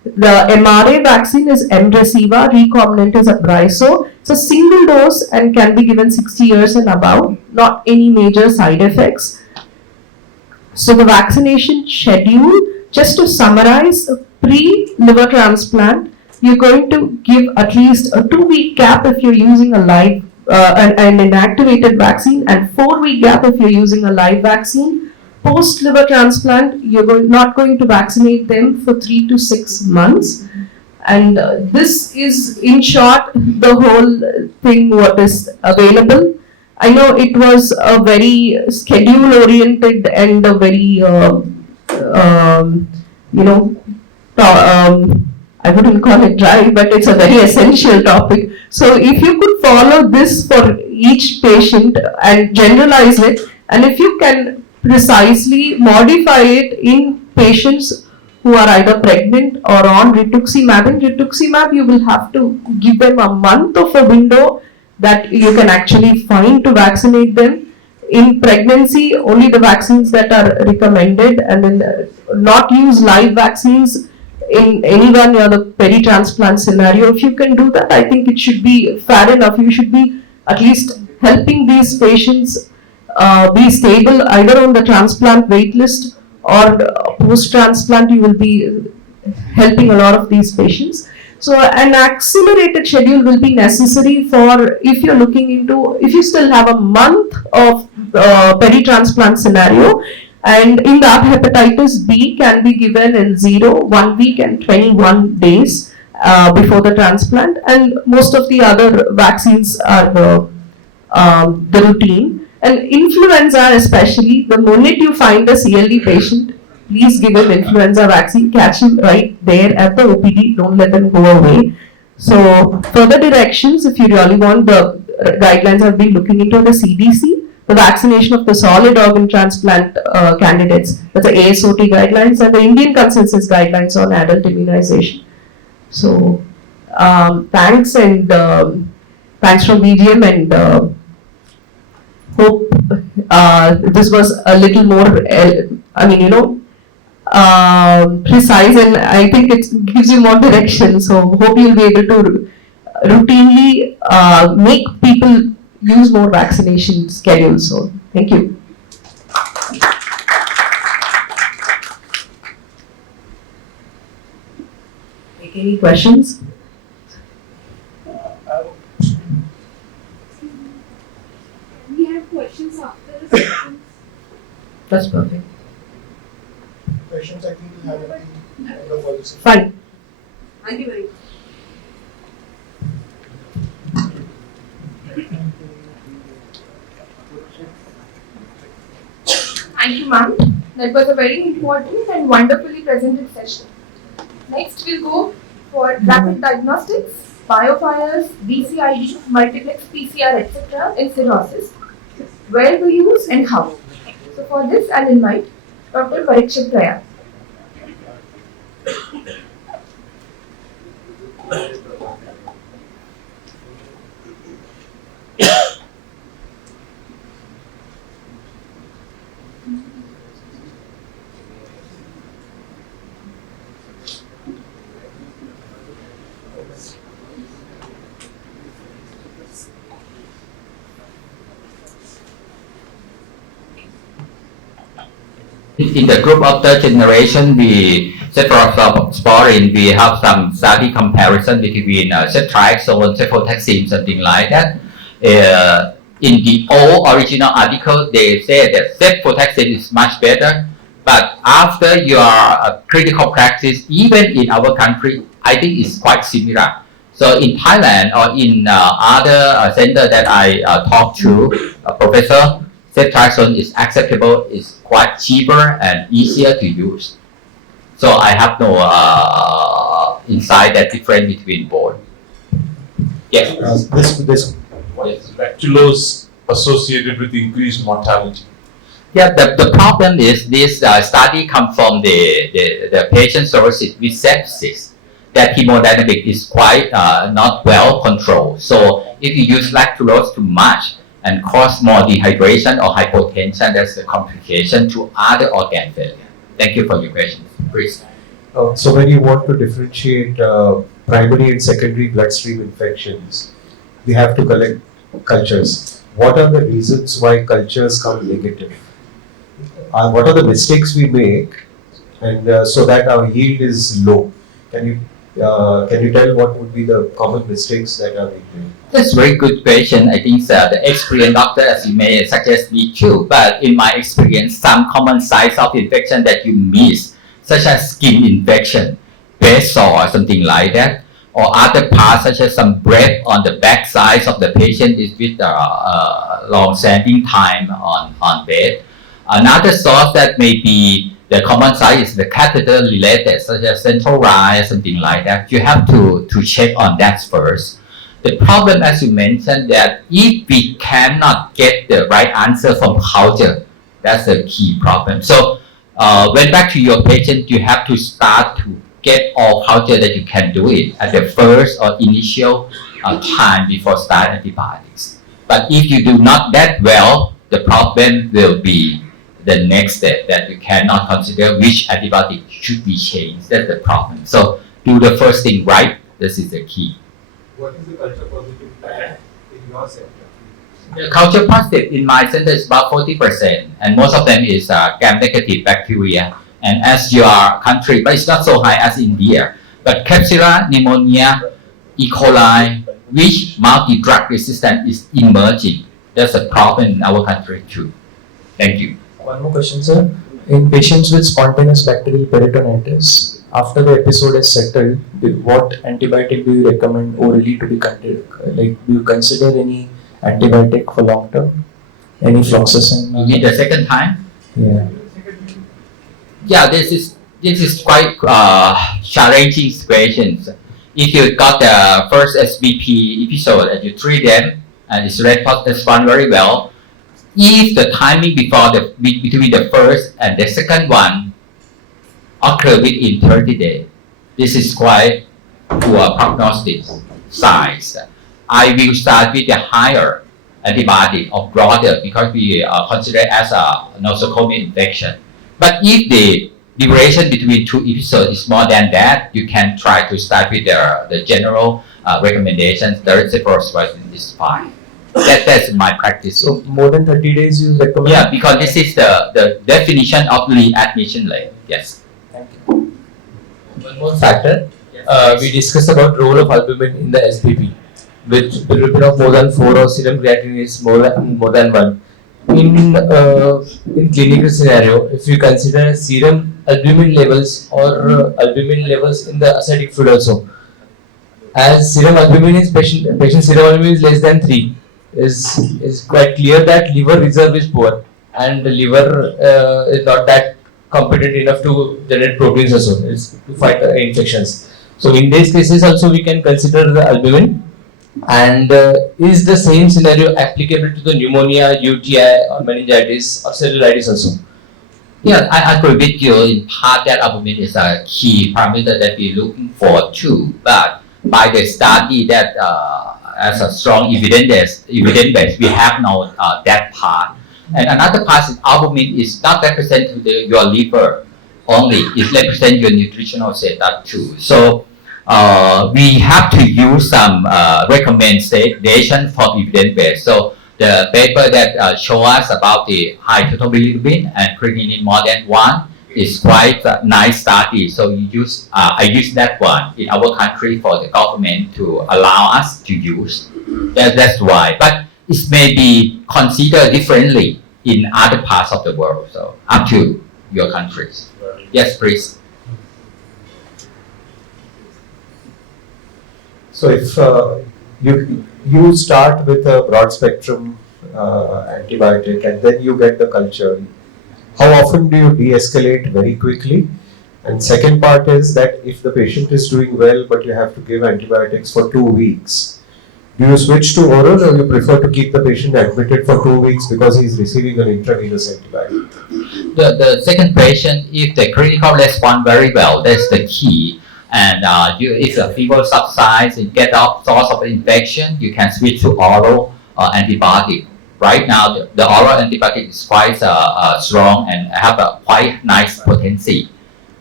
The mRNA vaccine is Remdesivir, recombinant is Abrysvo. It's a single dose and can be given 60 years and above, not any major side effects. So the vaccination schedule, just to summarize, pre-liver transplant, you're going to give at least a 2-week gap if you're using a live an inactivated vaccine, and 4-week gap if you're using a live vaccine. Post liver transplant, you're not going to vaccinate them for 3 to 6 months. And this is, in short, the whole thing what is available. I know it was a very schedule oriented and a very, I wouldn't call it dry, but it's a very essential topic. So if you could follow this for each patient and generalize it, and if you can precisely modify it in patients who are either pregnant or on rituximab. In rituximab, you will have to give them a month of a window that you can actually find to vaccinate them. In pregnancy, only the vaccines that are recommended, and then not use live vaccines in anyone near the peri-transplant scenario. If you can do that, I think it should be fair enough. You should be at least helping these patients be stable either on the transplant wait list or post-transplant. You will be helping a lot of these patients. So an accelerated schedule will be necessary for if you're looking into, if you still have a month of peri-transplant scenario, and in that hepatitis B can be given in 0, 1 week and 21 days before the transplant, and most of the other vaccines are the routine. And influenza especially, the moment you find a CLD patient, please give him influenza vaccine, catch him right there at the OPD, don't let them go away. So further directions, if you really want, the guidelines have been looking into the CDC, the vaccination of the solid organ transplant candidates, that's the ASOT guidelines, and the Indian consensus guidelines on adult immunization. So thanks, and thanks from BGM, and hope this was a little more, precise, and I think it gives you more direction. So hope you'll be able to routinely make people use more vaccination schedules. So thank you. Any questions? We have questions after the session. That's perfect. Questions I think we'll have at the end of all this. Fine. Thank you very much. Thank you, ma'am. That was a very important and wonderfully presented session. Next, we'll go for rapid diagnostics, biofires, BCID, multiplex PCR, etc. in cirrhosis. Where to use and how. So for this, I'll invite Dr. Parikshit Prayag. In the group of third generation, we cephalosporin, we have some study comparison between ceftriaxone, cefotaxime, something like that. In the old original article, they say that cefotaxime is much better, but after your critical practice, even in our country, I think it's quite similar. So in Thailand or in other center that I talked to, Professor, ceftriaxone is acceptable, it's quite cheaper and easier to use. So I have no insight that difference between both. Yes. This Bacillus associated with increased mortality. Yeah, the problem is this study comes from the patient cirrhosis with sepsis. That hemodynamic is quite not well controlled. So if you use lactulose too much and cause more dehydration or hypotension, that's the complication to other organ failure. Thank you for your question. Please. So when you want to differentiate primary and secondary bloodstream infections, we have to collect cultures. What are the reasons why cultures come negative? What are the mistakes we make, and so that our yield is low? Can you tell what would be the common mistakes that are being made? That's a very good question. I think the experienced doctor, as you may suggest, me too. But in my experience, some common signs of infection that you miss, such as skin infection, bed sore, or something like that, or other parts such as some breath on the back side of the patient is with long standing time on bed. Another source that may be the common side is the catheter related, such as central rise, something like that. You have to check on that first. The problem, as you mentioned, that if we cannot get the right answer from culture, that's the key problem. So when back to your patient, you have to start to get all culture that you can do it at the first or initial time before start antibiotics. But if you do not that well, the problem will be the next step that you cannot consider which antibiotic should be changed. That's the problem. So do the first thing right. This is the key. What is the culture positive in your center? The culture positive in my center is about 40%, and most of them is gram-negative bacteria. And as your country, but it's not so high as India. But Klebsiella pneumonia, E. coli, which multi-drug resistant is emerging. That's a problem in our country too. Thank you. One more question, sir. In patients with spontaneous bacterial peritonitis, after the episode is settled, what antibiotic do you recommend orally to be considered? Like, do you consider any antibiotic for long term? Any fluoxetine? You mean the second time? Yeah. Yeah, this is quite challenging situations. If you got the first SBP episode and you treat them and it's respond very well, if the timing between the first and the second one occur within 30 days, this is quite poor prognostic signs. I will start with the higher antibiotic or broader because we consider it as a nosocomial infection. But if the duration between two episodes is more than that, you can try to start with the general recommendations. The cephalosporin is fine. That's my practice. So more than 30 days you recommend? Yeah, because this is the definition of readmission rate. Yes. Thank you. One more factor. We discussed about role of albumin in the SBP. With bilirubin of more than 4 or serum creatinine is more than 1. In clinical scenario, if you consider serum albumin levels or albumin levels in the ascitic fluid also, as serum albumin is patient serum albumin is less than 3, is quite clear that liver reserve is poor and the liver is not that competent enough to generate proteins also to fight infections. So in these cases also we can consider the albumin. And is the same scenario applicable to the pneumonia, UTI, or meningitis, or cellulitis also? Yeah, I agree with you in part that albumin is a key parameter that we're looking for too. But by the study that as a strong evidence base, we have now that part. And another part is albumin is not represent to your liver only; it represents your nutritional setup too. So we have to use some recommendation from evidence base. So the paper that show us about the high total bilirubin and creatinine more than 1 is quite a nice study. So I use that one in our country for the government to allow us to use. That's why. But it may be considered differently in other parts of the world. So up to your countries. Yes, please. So if you start with a broad spectrum antibiotic and then you get the culture, how often do you de-escalate very quickly? And second part is that if the patient is doing well but you have to give antibiotics for 2 weeks, do you switch to oral or you prefer to keep the patient admitted for 2 weeks because he is receiving an intravenous antibiotic? The second patient, if the clinical respond very well, that's the key. And if the fever subsides and get up source of infection, you can switch to oral antibiotic. Right now, the oral antibiotic is quite strong and have a quite nice potency.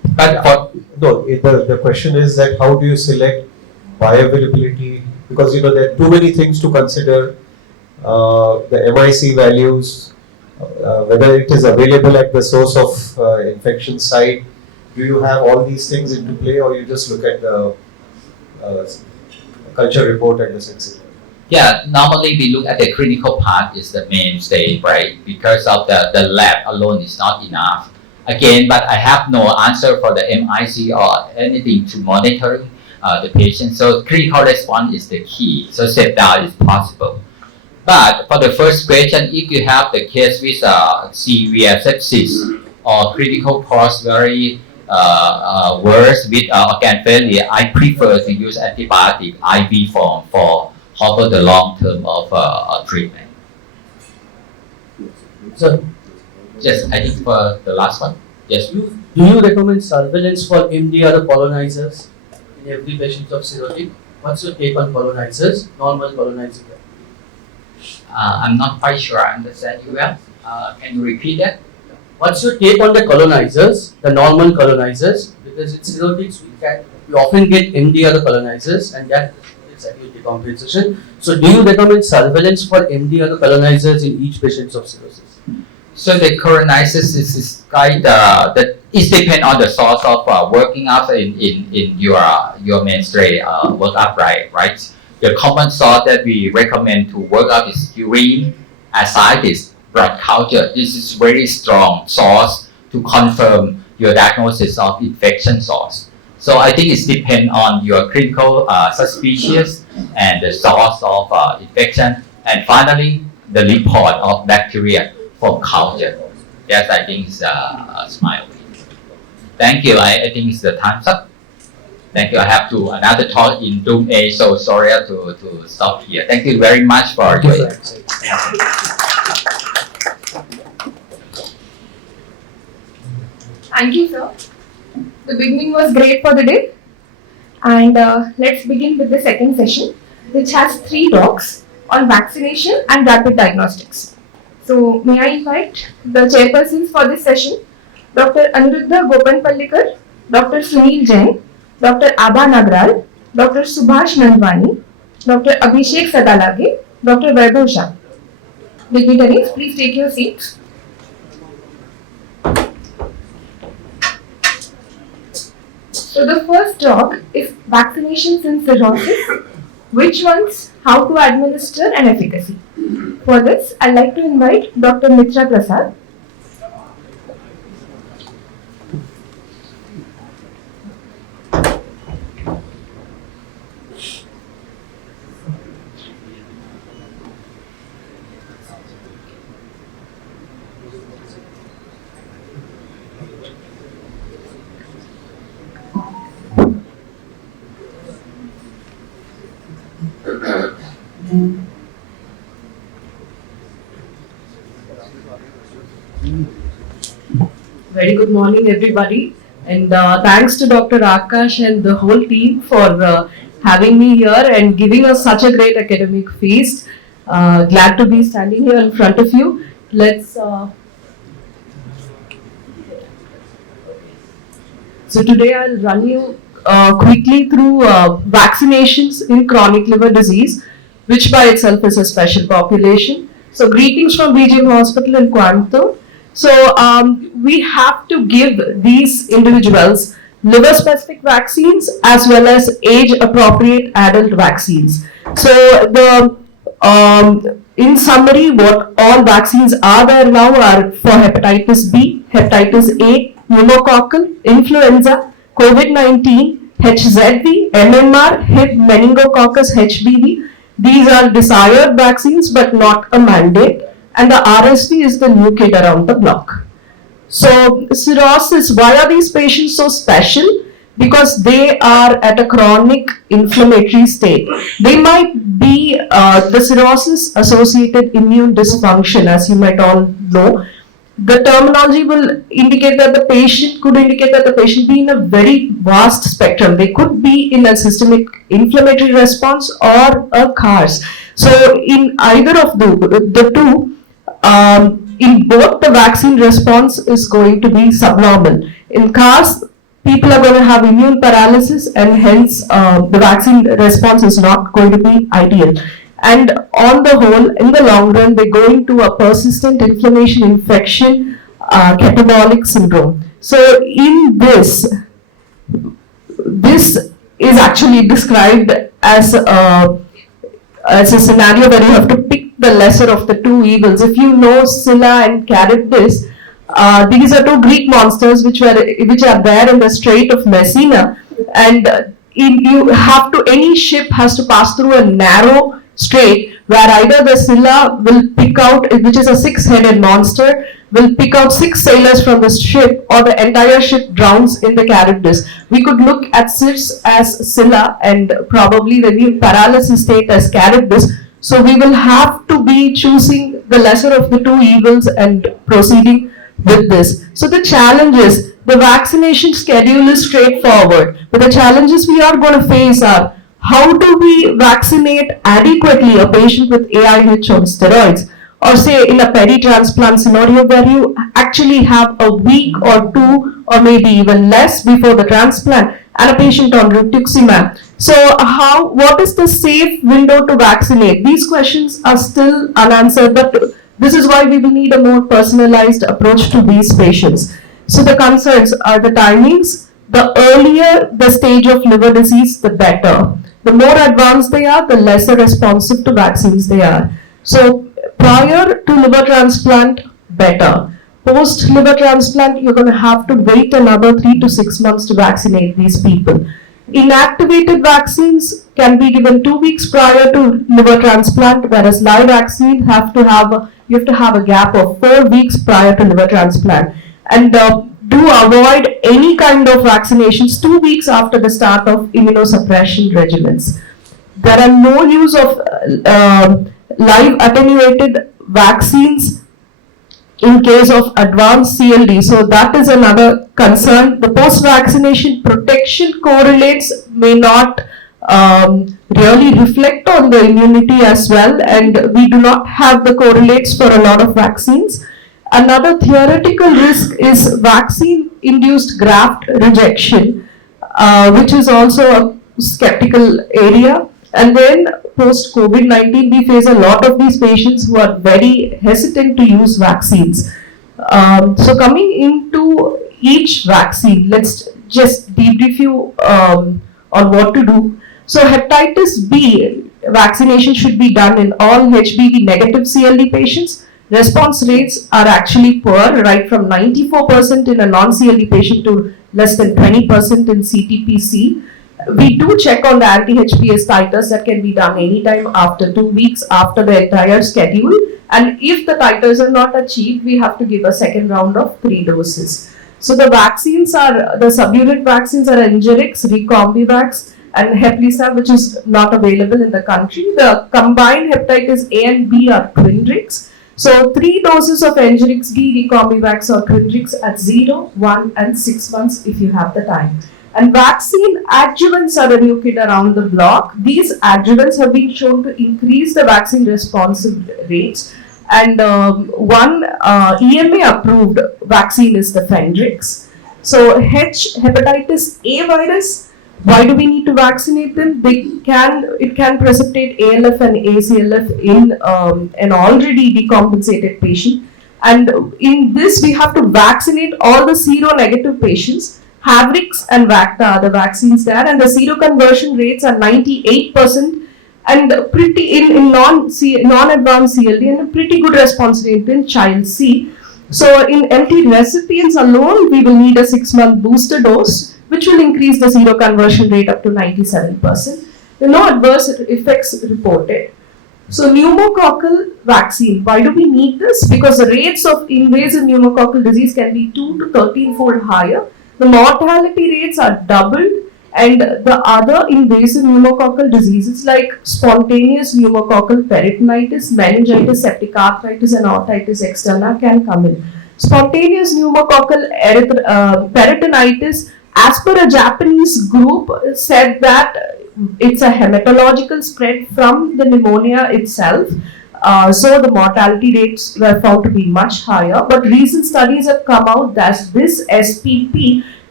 But for No, the question is that how do you select bioavailability? Because there are too many things to consider. The M.I.C.E values, whether it is available at the source of infection site. Do you have all these things into play, or you just look at the culture report and the sensitivity? yeah, normally we look at the clinical part is the mainstay, right? Because of the lab alone is not enough. Again, but I have no answer for the M.I.C.E or anything to monitoring the patient. So clinical response is the key. So step down is possible. But for the first question, if you have the case with severe sepsis or critical course very worse with organ failure, I prefer to use antibiotic IV form for over the long term of treatment. So, Just I think for the last one, yes. do you recommend surveillance for MD or the colonizers in every patient of cirrhotic? What's your take on colonizers, normal colonizers? I'm not quite sure I understand you well. Can you repeat that? What's your take on the colonizers, the normal colonizers? Because in cirrhotics we often get MD or the colonizers, and that is acute decompensation. So, do you recommend surveillance for MD or the colonizers in each patient of cirrhosis? So the colonizers is quite that it depends on the source of working up in your mainstay workup, right? The common source that we recommend to work up is urine, ascites, blood culture. This is very strong source to confirm your diagnosis of infection source. So I think it depends on your clinical suspicious and the source of infection, and finally the report of bacteria from culture. Yes, I think it's my opinion. Thank you. I think it's the time's up. Thank you. I have to another talk in Room A, so sorry to stop here. Thank you very much for your. Thank you, sir. The beginning was great for the day. And let's begin with the second session, which has 3 talks on vaccination and rapid diagnostics. So, may I invite the chairpersons for this session, Dr. Aniruddha Gopanpallikar, Dr. Sunil Jain, Dr. Abha Nagral, Dr. Subhash Nandwani, Dr. Abhishek Sadalage, Dr. Vaibhav Shah. Dignitaries, please take your seats. So the first talk is vaccinations in cirrhosis, which ones, how to administer, and efficacy. For this, I'd like to invite Dr. Mitra Prasad. Very good morning, everybody, and thanks to Dr. Akash and the whole team for having me here and giving us such a great academic feast. Glad to be standing here in front of you. Let's. So today I'll run you quickly through vaccinations in chronic liver disease, which by itself is a special population. So greetings from BGM Hospital in Coimbatore. So we have to give these individuals liver-specific vaccines as well as age-appropriate adult vaccines. So in summary, what all vaccines are there now are for hepatitis B, hepatitis A, pneumococcal, influenza, COVID-19, HZV, MMR, Hib, meningococcus, HBV. These are desired vaccines but not a mandate. And the RSV is the new kid around the block. So cirrhosis, why are these patients so special? Because they are at a chronic inflammatory state. They might be the cirrhosis associated immune dysfunction, as you might all know. The terminology will indicate that the patient could indicate that the patient be in a very vast spectrum. They could be in a systemic inflammatory response or a CARS. So in either of the two, in both the vaccine response is going to be subnormal. In CARS, people are going to have immune paralysis, and hence the vaccine response is not going to be ideal. And on the whole, in the long run, they go into a persistent inflammation infection, catabolic syndrome. So in this is actually described as a scenario where you have to pick the lesser of the two evils. If you know Scylla and Charybdis, these are two Greek monsters which are there in the Strait of Messina, and any ship has to pass through a narrow strait where either the Scylla will pick out, which is a six-headed monster, will pick out 6 sailors from the ship, or the entire ship drowns in the Charybdis. We could look at Cis as Scylla and probably the new paralysis state as Charybdis. So we will have to be choosing the lesser of the two evils and proceeding with this. So the challenge is, the vaccination schedule is straightforward, but the challenges we are going to face are, how do we vaccinate adequately a patient with AIH on steroids? Or say in a peri-transplant scenario where you actually have a week or 2 or maybe even less before the transplant and a patient on rituximab. So what is the safe window to vaccinate? These questions are still unanswered, but this is why we will need a more personalized approach to these patients. So the concerns are the timings. The earlier the stage of liver disease, the better. The more advanced they are, the lesser responsive to vaccines they are. So prior to liver transplant, better. Post liver transplant, you're going to have to wait another 3 to 6 months to vaccinate these people. Inactivated vaccines can be given 2 weeks prior to liver transplant, whereas live vaccine you have to have a gap of 4 weeks prior to liver transplant. And do avoid any kind of vaccinations 2 weeks after the start of immunosuppression regimens. There are no use of live attenuated vaccines in case of advanced CLD. So that is another concern. The post-vaccination protection correlates may not really reflect on the immunity as well, and we do not have the correlates for a lot of vaccines. Another theoretical risk is vaccine-induced graft rejection, which is also a skeptical area. And then post-COVID-19, we face a lot of these patients who are very hesitant to use vaccines. So coming into each vaccine, let's just debrief you on what to do. So hepatitis B vaccination should be done in all HBV negative CLD patients. Response rates are actually poor, right from 94% in a non-CLD patient to less than 20% in CTPC. We do check on the anti-HPS titers that can be done anytime after 2 weeks after the entire schedule. And if the titers are not achieved, we have to give a second round of 3 doses. So the vaccines are, the subunit vaccines are Engerix, Recombivax, and Heplisav, which is not available in the country. The combined hepatitis A and B are Twinrix. So 3 doses of Engerix B, Recombivax or Twinrix at 0, 1 and 6 months if you have the time. And vaccine adjuvants are the new kid around the block. These adjuvants have been shown to increase the vaccine responsive rates. And one EMA approved vaccine is the Fendrix. So hepatitis A virus, why do we need to vaccinate them? It can precipitate ALF and ACLF in an already decompensated patient. And in this, we have to vaccinate all the seronegative patients. Havrix and Vacta are the vaccines there, and the seroconversion rates are 98% and pretty in non-advanced CLD, and a pretty good response rate in child C. So in empty recipients alone, we will need a 6-month booster dose, which will increase the seroconversion rate up to 97%. There are no adverse effects reported. So pneumococcal vaccine, why do we need this? Because the rates of invasive pneumococcal disease can be 2 to 13-fold higher. The mortality rates are doubled, and the other invasive pneumococcal diseases like spontaneous pneumococcal peritonitis, meningitis, septic arthritis and otitis externa can come in. Spontaneous pneumococcal peritonitis, as per a Japanese group, said that it's a hematological spread from the pneumonia itself. So the mortality rates were found to be much higher, but recent studies have come out that this SPP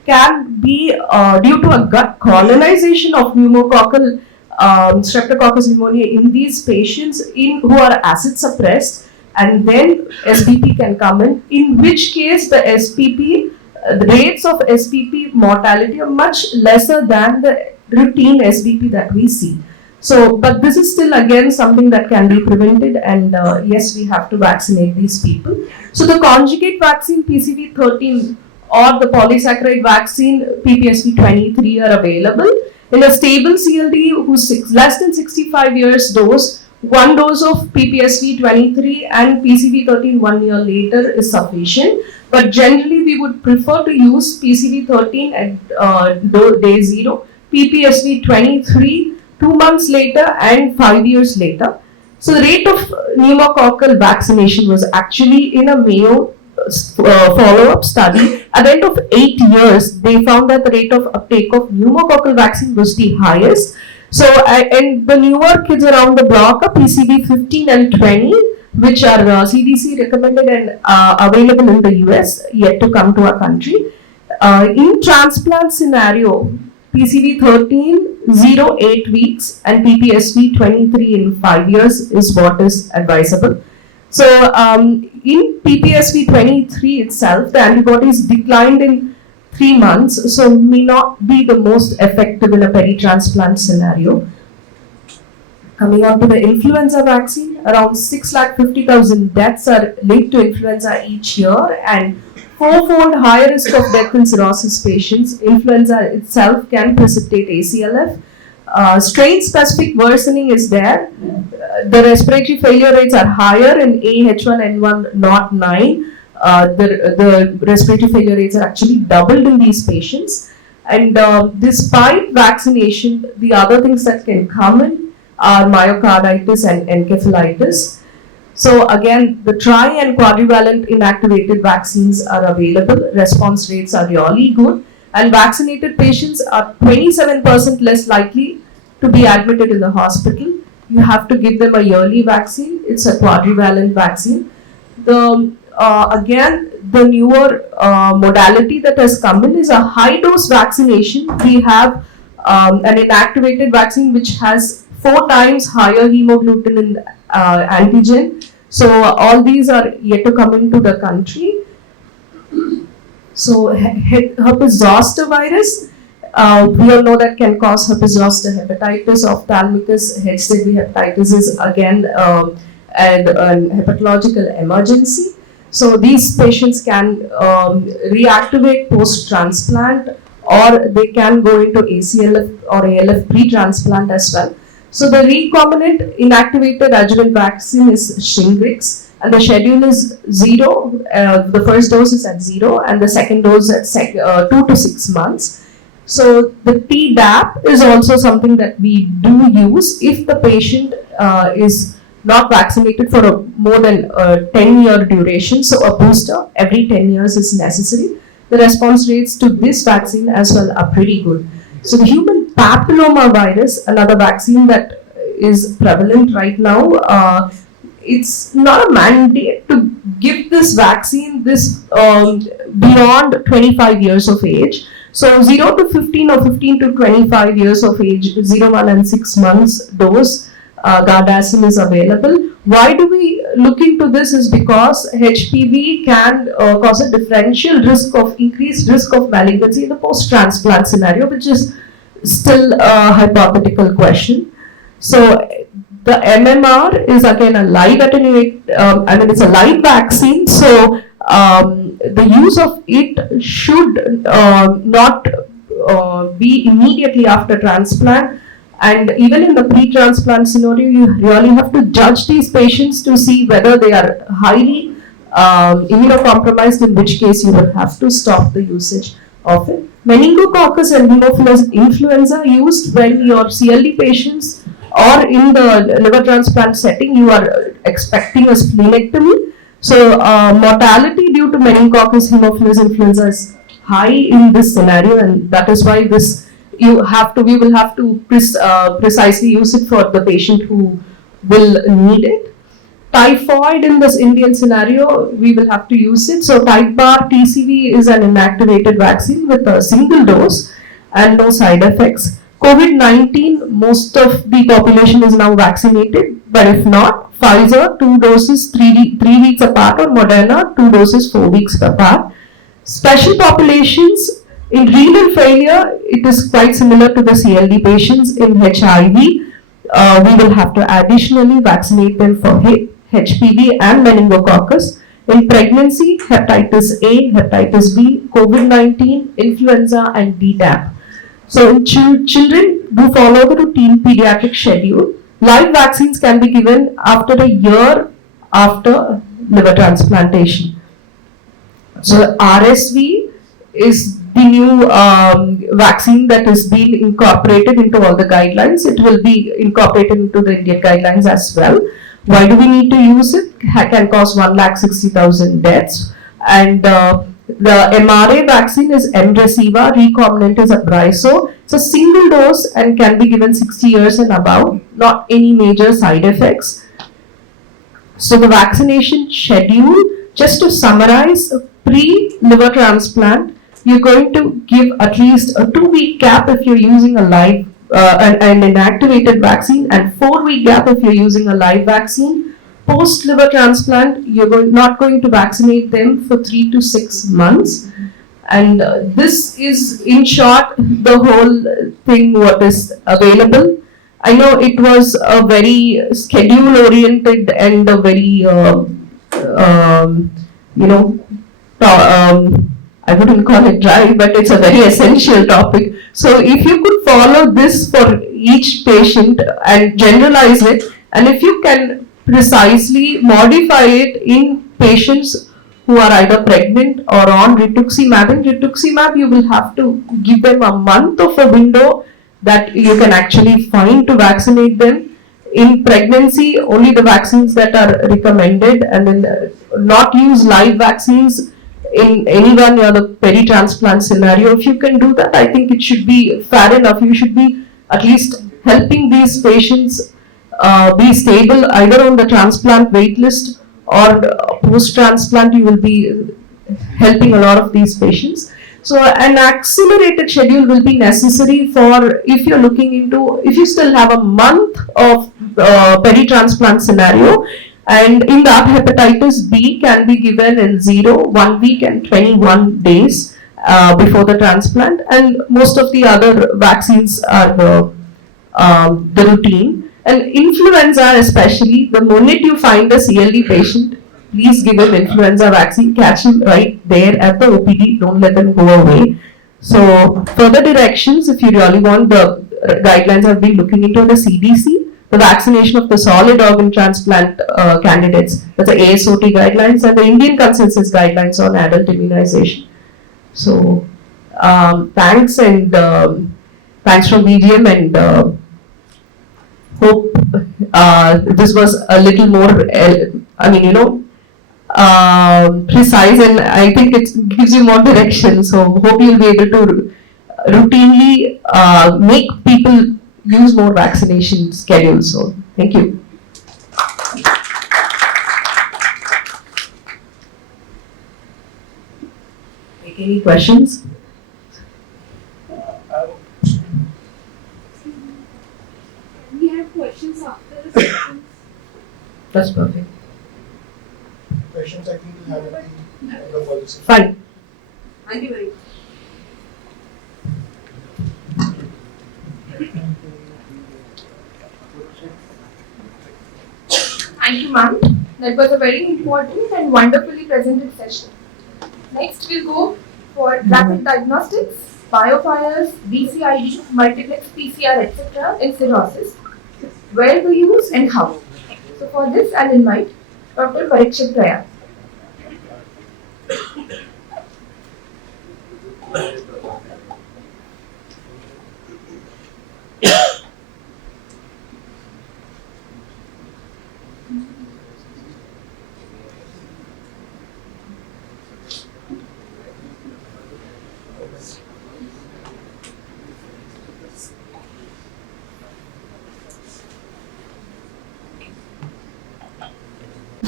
can be due to a gut colonization of pneumococcal streptococcus pneumoniae in these patients who are acid suppressed, and then SPP can come in which case the SPP, the rates of SPP mortality are much lesser than the routine SPP that we see. So, but this is still again something that can be prevented, and yes, we have to vaccinate these people. So, the conjugate vaccine PCV13 or the polysaccharide vaccine PPSV23 are available. In a stable CLD who's less than 65 years dose, one dose of PPSV23 and PCV13 1 year later is sufficient. But generally, we would prefer to use PCV13 at day 0, PPSV23 2 months later and 5 years later. So the rate of pneumococcal vaccination was actually in a Mayo follow-up study. At the end of 8 years, they found that the rate of uptake of pneumococcal vaccine was the highest. So, and the newer kids around the block are PCV 15 and 20, which are CDC recommended and available in the US, yet to come to our country. In transplant scenario, PCV 13, 0, 8 weeks, and PPSV 23 in 5 years is what is advisable. So, in PPSV 23 itself, the antibodies declined in 3 months, so may not be the most effective in a peri-transplant scenario. Coming on to the influenza vaccine, around 650,000 deaths are linked to influenza each year, and 4-fold higher risk of death in cirrhosis patients. Influenza itself can precipitate ACLF. Strain-specific worsening is there. The respiratory failure rates are higher in A/H1N1 not 9. The respiratory failure rates are actually doubled in these patients. And despite vaccination, the other things that can come in are myocarditis and encephalitis. So again, the tri and quadrivalent inactivated vaccines are available. Response rates are really good, and vaccinated patients are 27% less likely to be admitted in the hospital. You have to give them a yearly vaccine. It's a quadrivalent vaccine. Again, the newer modality that has come in is a high dose vaccination. We have an inactivated vaccine which has 4 times higher hemagglutinin antigen. So all these are yet to come into the country. So herpes zoster virus, we all know that can cause herpes zoster hepatitis, ophthalmicus, HCV hepatitis is again an hepatological emergency. So these patients can reactivate post-transplant, or they can go into ACLF or ALF pre-transplant as well. So the recombinant inactivated adjuvant vaccine is Shingrix, and the schedule is 0. The first dose is at 0, and the second dose at 2 to 6 months. So the Tdap is also something that we do use if the patient is not vaccinated for a more than 10-year duration. So a booster every 10 years is necessary. The response rates to this vaccine as well are pretty good. So the human papilloma virus, another vaccine that is prevalent right now, it's not a mandate to give this vaccine beyond 25 years of age. So 0 to 15 or 15 to 25 years of age, 0, 1 and 6 months dose, Gardasil is available. Why do we look into this is because HPV can cause a differential risk of increased risk of malignancy in the post-transplant scenario, which is still a hypothetical question. So the MMR is again a live it's a live vaccine. So the use of it should not be immediately after transplant. And even in the pre-transplant scenario, you really have to judge these patients to see whether they are highly immunocompromised, in which case you will have to stop the usage of it. Meningococcus and Haemophilus influenza are used when your CLD patients or in the liver transplant setting, you are expecting a splenectomy. So mortality due to meningococcus Haemophilus influenza is high in this scenario, and that is why we will have to precisely use it for the patient who will need it. typhoid in this Indian scenario, we will have to use it. So type bar TCV is an inactivated vaccine with a single dose and no side effects. COVID-19, most of the population is now vaccinated, but if not, Pfizer, 2 doses 3 weeks apart, or Moderna, 2 doses 4 weeks apart. Special populations, in renal failure, it is quite similar to the CLD patients. In HIV, we will have to additionally vaccinate them for HPV and meningococcus. In pregnancy, hepatitis A, hepatitis B, COVID-19, influenza, and DTaP. So in children, do follow the routine pediatric schedule. Live vaccines can be given after a year after liver transplantation. So RSV is the new vaccine that is being incorporated into all the guidelines. It will be incorporated into the Indian guidelines as well. Why do we need to use it? It can cause 1,60,000 deaths. And the mRNA vaccine is Mdesivir, recombinant is Abriso. It's a single dose and can be given 60 years and above. Not any major side effects. So the vaccination schedule, just to summarize, pre-liver transplant, you're going to give at least a 2-week gap if you're using a live an inactivated vaccine, and 4-week gap if you're using a live vaccine. Post liver transplant, you're not going to vaccinate them for 3 to 6 months. And this is, in short, the whole thing what is available. I know it was a very schedule-oriented and a very, I wouldn't call it dry, but it's a very essential topic. So if you could follow this for each patient and generalize it, and if you can precisely modify it in patients who are either pregnant or on rituximab. In rituximab, you will have to give them a month of a window that you can actually find to vaccinate them. In pregnancy, only the vaccines that are recommended, and then not use live vaccines in anyone near the peri-transplant scenario. If you can do that, I think it should be fair enough. You should be at least helping these patients be stable either on the transplant wait list or post-transplant. You will be helping a lot of these patients. So an accelerated schedule will be necessary for if you're looking into, if you still have a month of peri-transplant scenario, and in that hepatitis B can be given in 0, 1 week and 21 days before the transplant, and most of the other vaccines are the routine. And influenza especially, the moment you find a CLD patient, please give him influenza vaccine, catch him right there at the OPD, don't let them go away. So further directions, if you really want, the guidelines have been looking into the CDC, the vaccination of the solid organ transplant candidates, that's the ASOT guidelines, and the Indian consensus guidelines on adult immunization. So thanks, and thanks from VGM, and hope this was a little more, precise, and I think it gives you more direction. So hope you'll be able to routinely make people use more vaccination schedules. So thank you. Take any questions? We have questions after the sessions. That's perfect. Questions I think we'll have at the end of all this. Fine. Thank you very much. Thank you, ma'am. That was a very important and wonderfully presented session. Next, we'll go for rapid diagnostics, biofires, BCID, multiplex PCR, etc. in cirrhosis. Where to use and how. So for this, I'll invite Dr. Parikshit Prayag.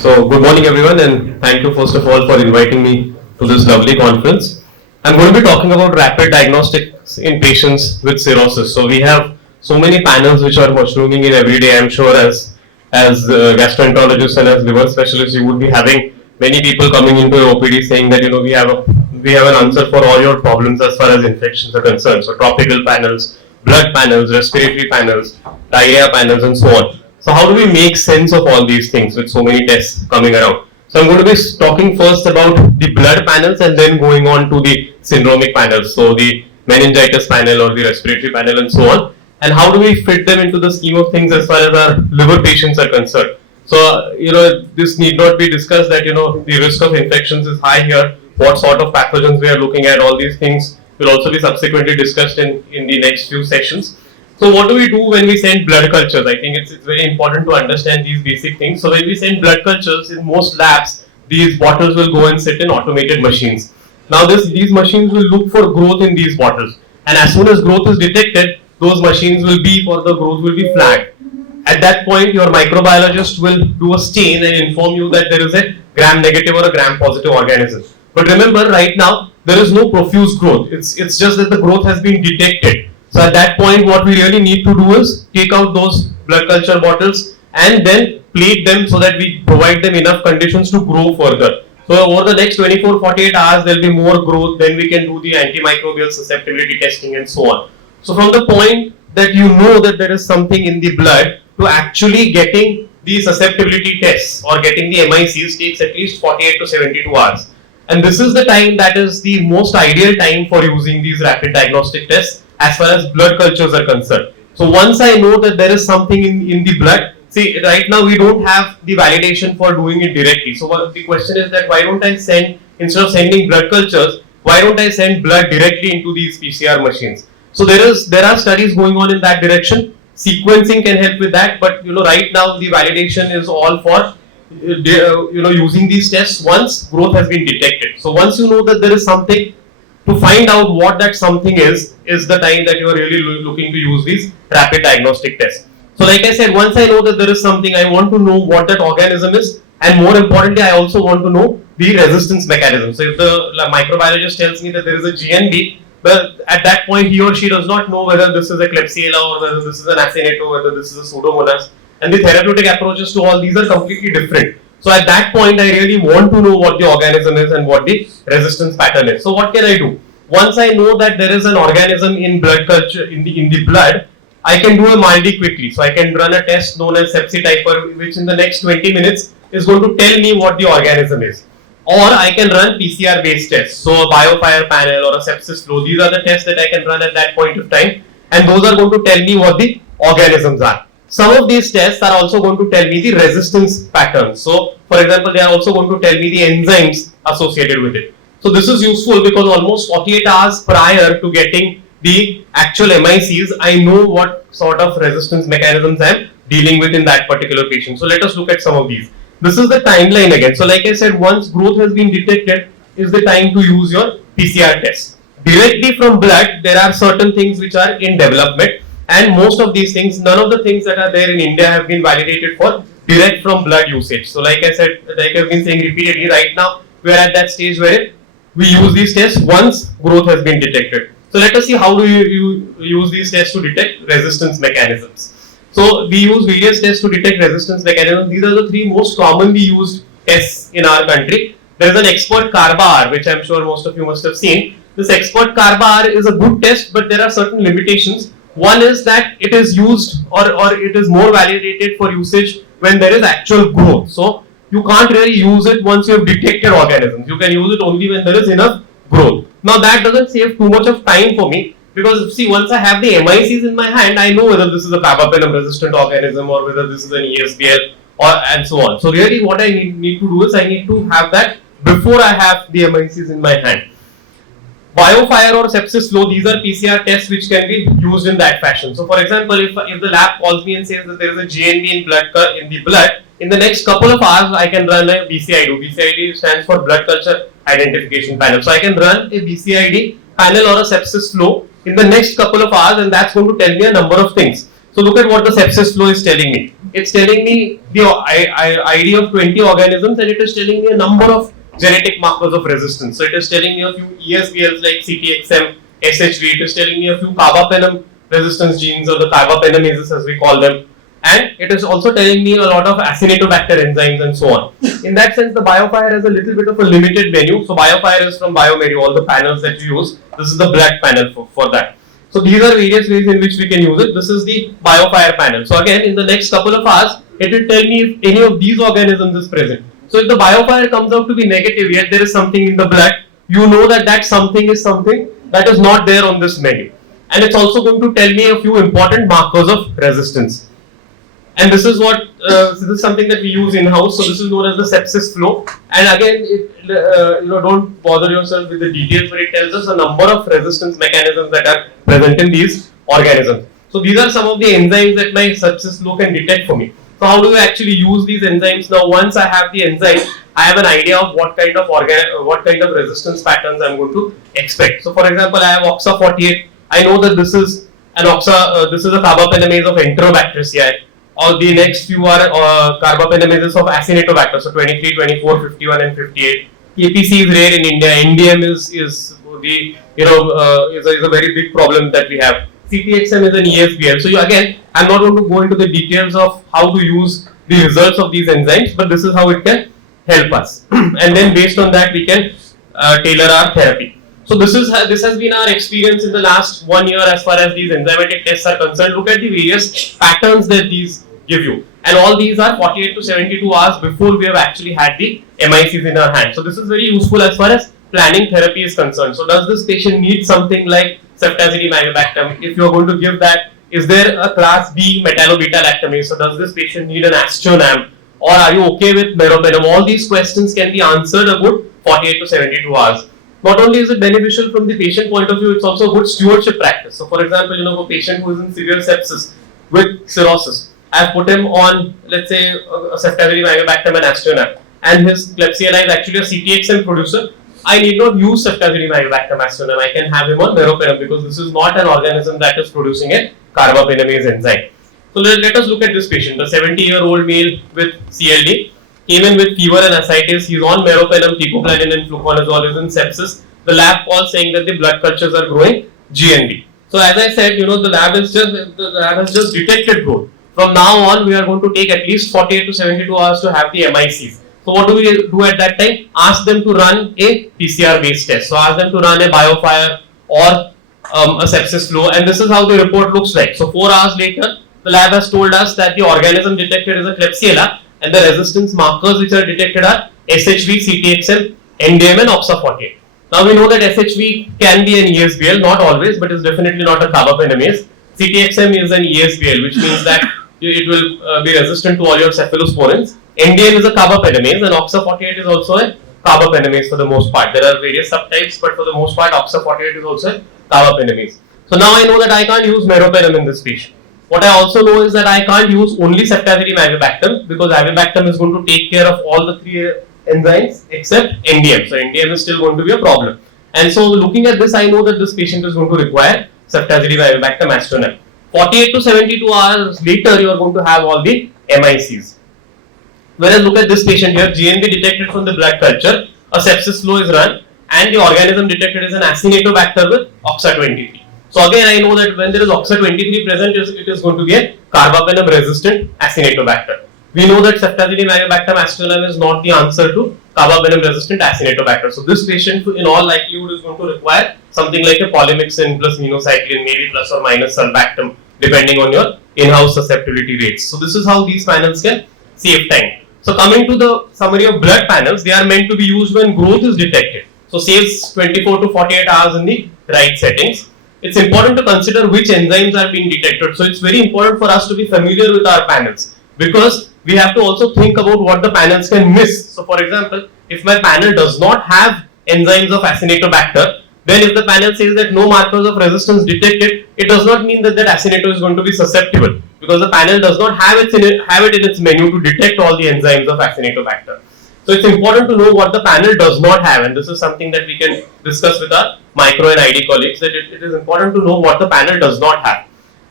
So, good morning everyone, and thank you first of all for inviting me to this lovely conference. I'm going to be talking about rapid diagnostics in patients with cirrhosis. So, we have so many panels which are mushrooming in every day. I'm sure as gastroenterologists and as liver specialists, you would be having many people coming into your OPD saying that we have an answer for all your problems as far as infections are concerned. So, tropical panels, blood panels, respiratory panels, diarrhea panels, and so on. So how do we make sense of all these things with so many tests coming around? So I'm going to be talking first about the blood panels and then going on to the syndromic panels. So the meningitis panel or the respiratory panel and so on. And how do we fit them into the scheme of things as far as our liver patients are concerned? So, this need not be discussed that, the risk of infections is high here. What sort of pathogens we are looking at, all these things will also be subsequently discussed in the next few sessions. So what do we do when we send blood cultures? I think it's very important to understand these basic things. So when we send blood cultures, in most labs, these bottles will go and sit in automated machines. Now these machines will look for growth in these bottles. And as soon as growth is detected, those machines will beep or the growth will be flagged. At that point, your microbiologist will do a stain and inform you that there is a gram-negative or a gram-positive organism. But remember, right now, there is no profuse growth. It's just that the growth has been detected. So at that point, what we really need to do is take out those blood culture bottles and then plate them so that we provide them enough conditions to grow further. So over the next 24-48 hours, there will be more growth. Then we can do the antimicrobial susceptibility testing and so on. So from the point that you know that there is something in the blood to actually getting the susceptibility tests or getting the M.I.C.Es takes at least 48 to 72 hours. And this is the time that is the most ideal time for using these rapid diagnostic tests as far as blood cultures are concerned. So once I know that there is something in the blood, see right now we don't have the validation for doing it directly. So the question is that why don't I send, instead of sending blood cultures, why don't I send blood directly into these PCR machines? So there are studies going on in that direction. Sequencing can help with that, but right now the validation is all for using these tests once growth has been detected. So once you know that there is something, to find out what that something is the time that you are really looking to use these rapid diagnostic tests. So like I said, once I know that there is something, I want to know what that organism is, and more importantly, I also want to know the resistance mechanism. So if the microbiologist tells me that there is a GNB, well, at that point he or she does not know whether this is a Klebsiella or whether this is an Acinato, or whether this is a Pseudomonas, and the therapeutic approaches to all these are completely different. So at that point, I really want to know what the organism is and what the resistance pattern is. So what can I do? Once I know that there is an organism in blood culture, in the blood, I can do a MALDI quickly. So I can run a test known as sepsityper, which in the next 20 minutes is going to tell me what the organism is. Or I can run PCR based tests. So a biofire panel or a sepsis flow, these are the tests that I can run at that point of time. And those are going to tell me what the organisms are. Some of these tests are also going to tell me the resistance patterns. So, for example, they are also going to tell me the enzymes associated with it. So, this is useful because almost 48 hours prior to getting the actual M.I.C.Es, I know what sort of resistance mechanisms I am dealing with in that particular patient. So, let us look at some of these. This is the timeline again. So, like I said, once growth has been detected, is the time to use your PCR test. Directly from blood, there are certain things which are in development. And most of these things, none of the things that are there in India have been validated for direct from blood usage. So like I said, like I've been saying repeatedly, right now we are at that stage where we use these tests once growth has been detected. So let us see how do you use these tests to detect resistance mechanisms. So we use various tests to detect resistance mechanisms. These are the three most commonly used tests in our country. There is an expert CARBAR, which I'm sure most of you must have seen. This expert CARBAR is a good test, but there are certain limitations. One is that it is used or it is more validated for usage when there is actual growth. So you can't really use it once you have detected organisms. You can use it only when there is enough growth. Now that doesn't save too much of time for me because see, once I have the M.I.C.Es in my hand, I know whether this is a carbapenem resistant organism or whether this is an ESBL or and so on. So really what I need to do is I need to have that before I have the M.I.C.es in my hand. Biofire or sepsis flow, these are PCR tests which can be used in that fashion. So for example, if the lab calls me and says that there is a GNB in the blood, in the next couple of hours I can run a BCID. BCID stands for blood culture identification panel. So I can run a BCID panel or a sepsis flow in the next couple of hours and that's going to tell me a number of things. So look at what the sepsis flow is telling me. it's telling me the ID of 20 organisms, and it is telling me a number of genetic markers of resistance. So it is telling me a few ESBLs like CTXM, SHV. It is telling me a few carbapenem resistance genes, or the carbapenemases as we call them. And it is also telling me a lot of Acinetobacter enzymes and so on. In that sense, the BioFire has a little bit of a limited menu. So BioFire is from BioMeri, all the panels that you use. This is the black panel for that. So these are various ways in which we can use it. This is the BioFire panel. So again, in the next couple of hours, it will tell me if any of these organisms is present. So if the BioFire comes out to be negative, yet there is something in the black, you know that that something is something that is not there on this menu. And it's also going to tell me a few important markers of resistance. And this is what this is something that we use in house. So this is known as the sepsis flow. And again, don't bother yourself with the details, but it tells us a number of resistance mechanisms that are present in these organisms. So these are some of the enzymes that my sepsis flow can detect for me. So how do I actually use these enzymes? Now, once I have the enzyme, I have an idea of what kind of resistance patterns I'm going to expect. So, for example, I have OXA48. I know that this is this is a carbapenemase of Enterobacteriaceae. Or the next few are carbapenemases of Acinetobacter. So 23, 24, 51, and 58. APC is rare in India. NDM is a very big problem that we have. CTXM is an ESBL. So again, I'm not going to go into the details of how to use the results of these enzymes, but this is how it can help us. And then based on that, we can tailor our therapy. So this has been our experience in the last 1 year as far as these enzymatic tests are concerned. Look at the various patterns that these give you. And all these are 48 to 72 hours before we have actually had the M.I.C.Es in our hand. So this is very useful as far as planning therapy is concerned. So does this patient need something like ceftazidime-avibactam? If you are going to give that, is there a class B metallobeta-lactamase? So does this patient need an astronam? Or are you okay with meropenem? All these questions can be answered a good 48 to 72 hours. Not only is it beneficial from the patient point of view, it's also a good stewardship practice. So for example, a patient who is in severe sepsis with cirrhosis, I've put him on, let's say, a ceftazidime-avibactam and astronam, and his Klebsiella is actually a CTXM producer. I need not use ceftazidime-avibactam astronam. I can have him on meropenem because this is not an organism that is producing a carbapenemase enzyme. So let us look at this patient, the 70-year-old male with CLD. Came in with fever and ascites. He's on meropenem, teicoplanin, and fluconazole. Is in sepsis. The lab call saying that the blood cultures are growing GNB. So as I said, the lab has just detected growth. From now on, we are going to take at least 48 to 72 hours to have the M.I.C.Es. So what do we do at that time? Ask them to run a PCR based test. So ask them to run a BioFire or a sepsis flow, and this is how the report looks like. So 4 hours later, the lab has told us that the organism detected is a Klebsiella, and the resistance markers which are detected are SHV, CTXM, NDM, and OXA48. Now we know that SHV can be an ESBL, not always, but is definitely not a carbapenemase. CTXM is an ESBL, which means that it will be resistant to all your cephalosporins. NDM is a carbapenemase, and OXA48 is also a carbapenemase for the most part. There are various subtypes, but for the most part, OXA48 is also a carbapenemase. So now I know that I can't use meropenem in this patient. What I also know is that I can't use only ceftazidime-avibactam because avibactam is going to take care of all the 3 enzymes except NDM. So NDM is still going to be a problem. And so looking at this, I know that this patient is going to require ceftazidime-avibactam astronam. 48 to 72 hours later, you are going to have all the M.I.C.Es. Whereas look at this patient here, GNB detected from the blood culture, a sepsis flow is run, and the organism detected is an Acinetobacter with OXA23. So again, I know that when there is OXA23 present, it is going to be a carbapenem resistant Acinetobacter. We know that ceftazidime-avibactam astronam is not the answer to carbapenem resistant Acinetobacter. So this patient in all likelihood is going to require something like a polymyxin plus minocycline, maybe plus or minus sulbactam, depending on your in-house susceptibility rates. So this is how these panels can save time. So coming to the summary of blood panels, they are meant to be used when growth is detected. So saves 24 to 48 hours in the right settings. It's important to consider which enzymes are being detected. So it's very important for us to be familiar with our panels because we have to also think about what the panels can miss. So for example, if my panel does not have enzymes of Acinetobacter, then if the panel says that no markers of resistance detected, it does not mean that Acineto is going to be susceptible because the panel does not have it in its menu to detect all the enzymes of Acinetobacter. So it's important to know what the panel does not have, and this is something that we can discuss with our micro and ID colleagues, that it is important to know what the panel does not have.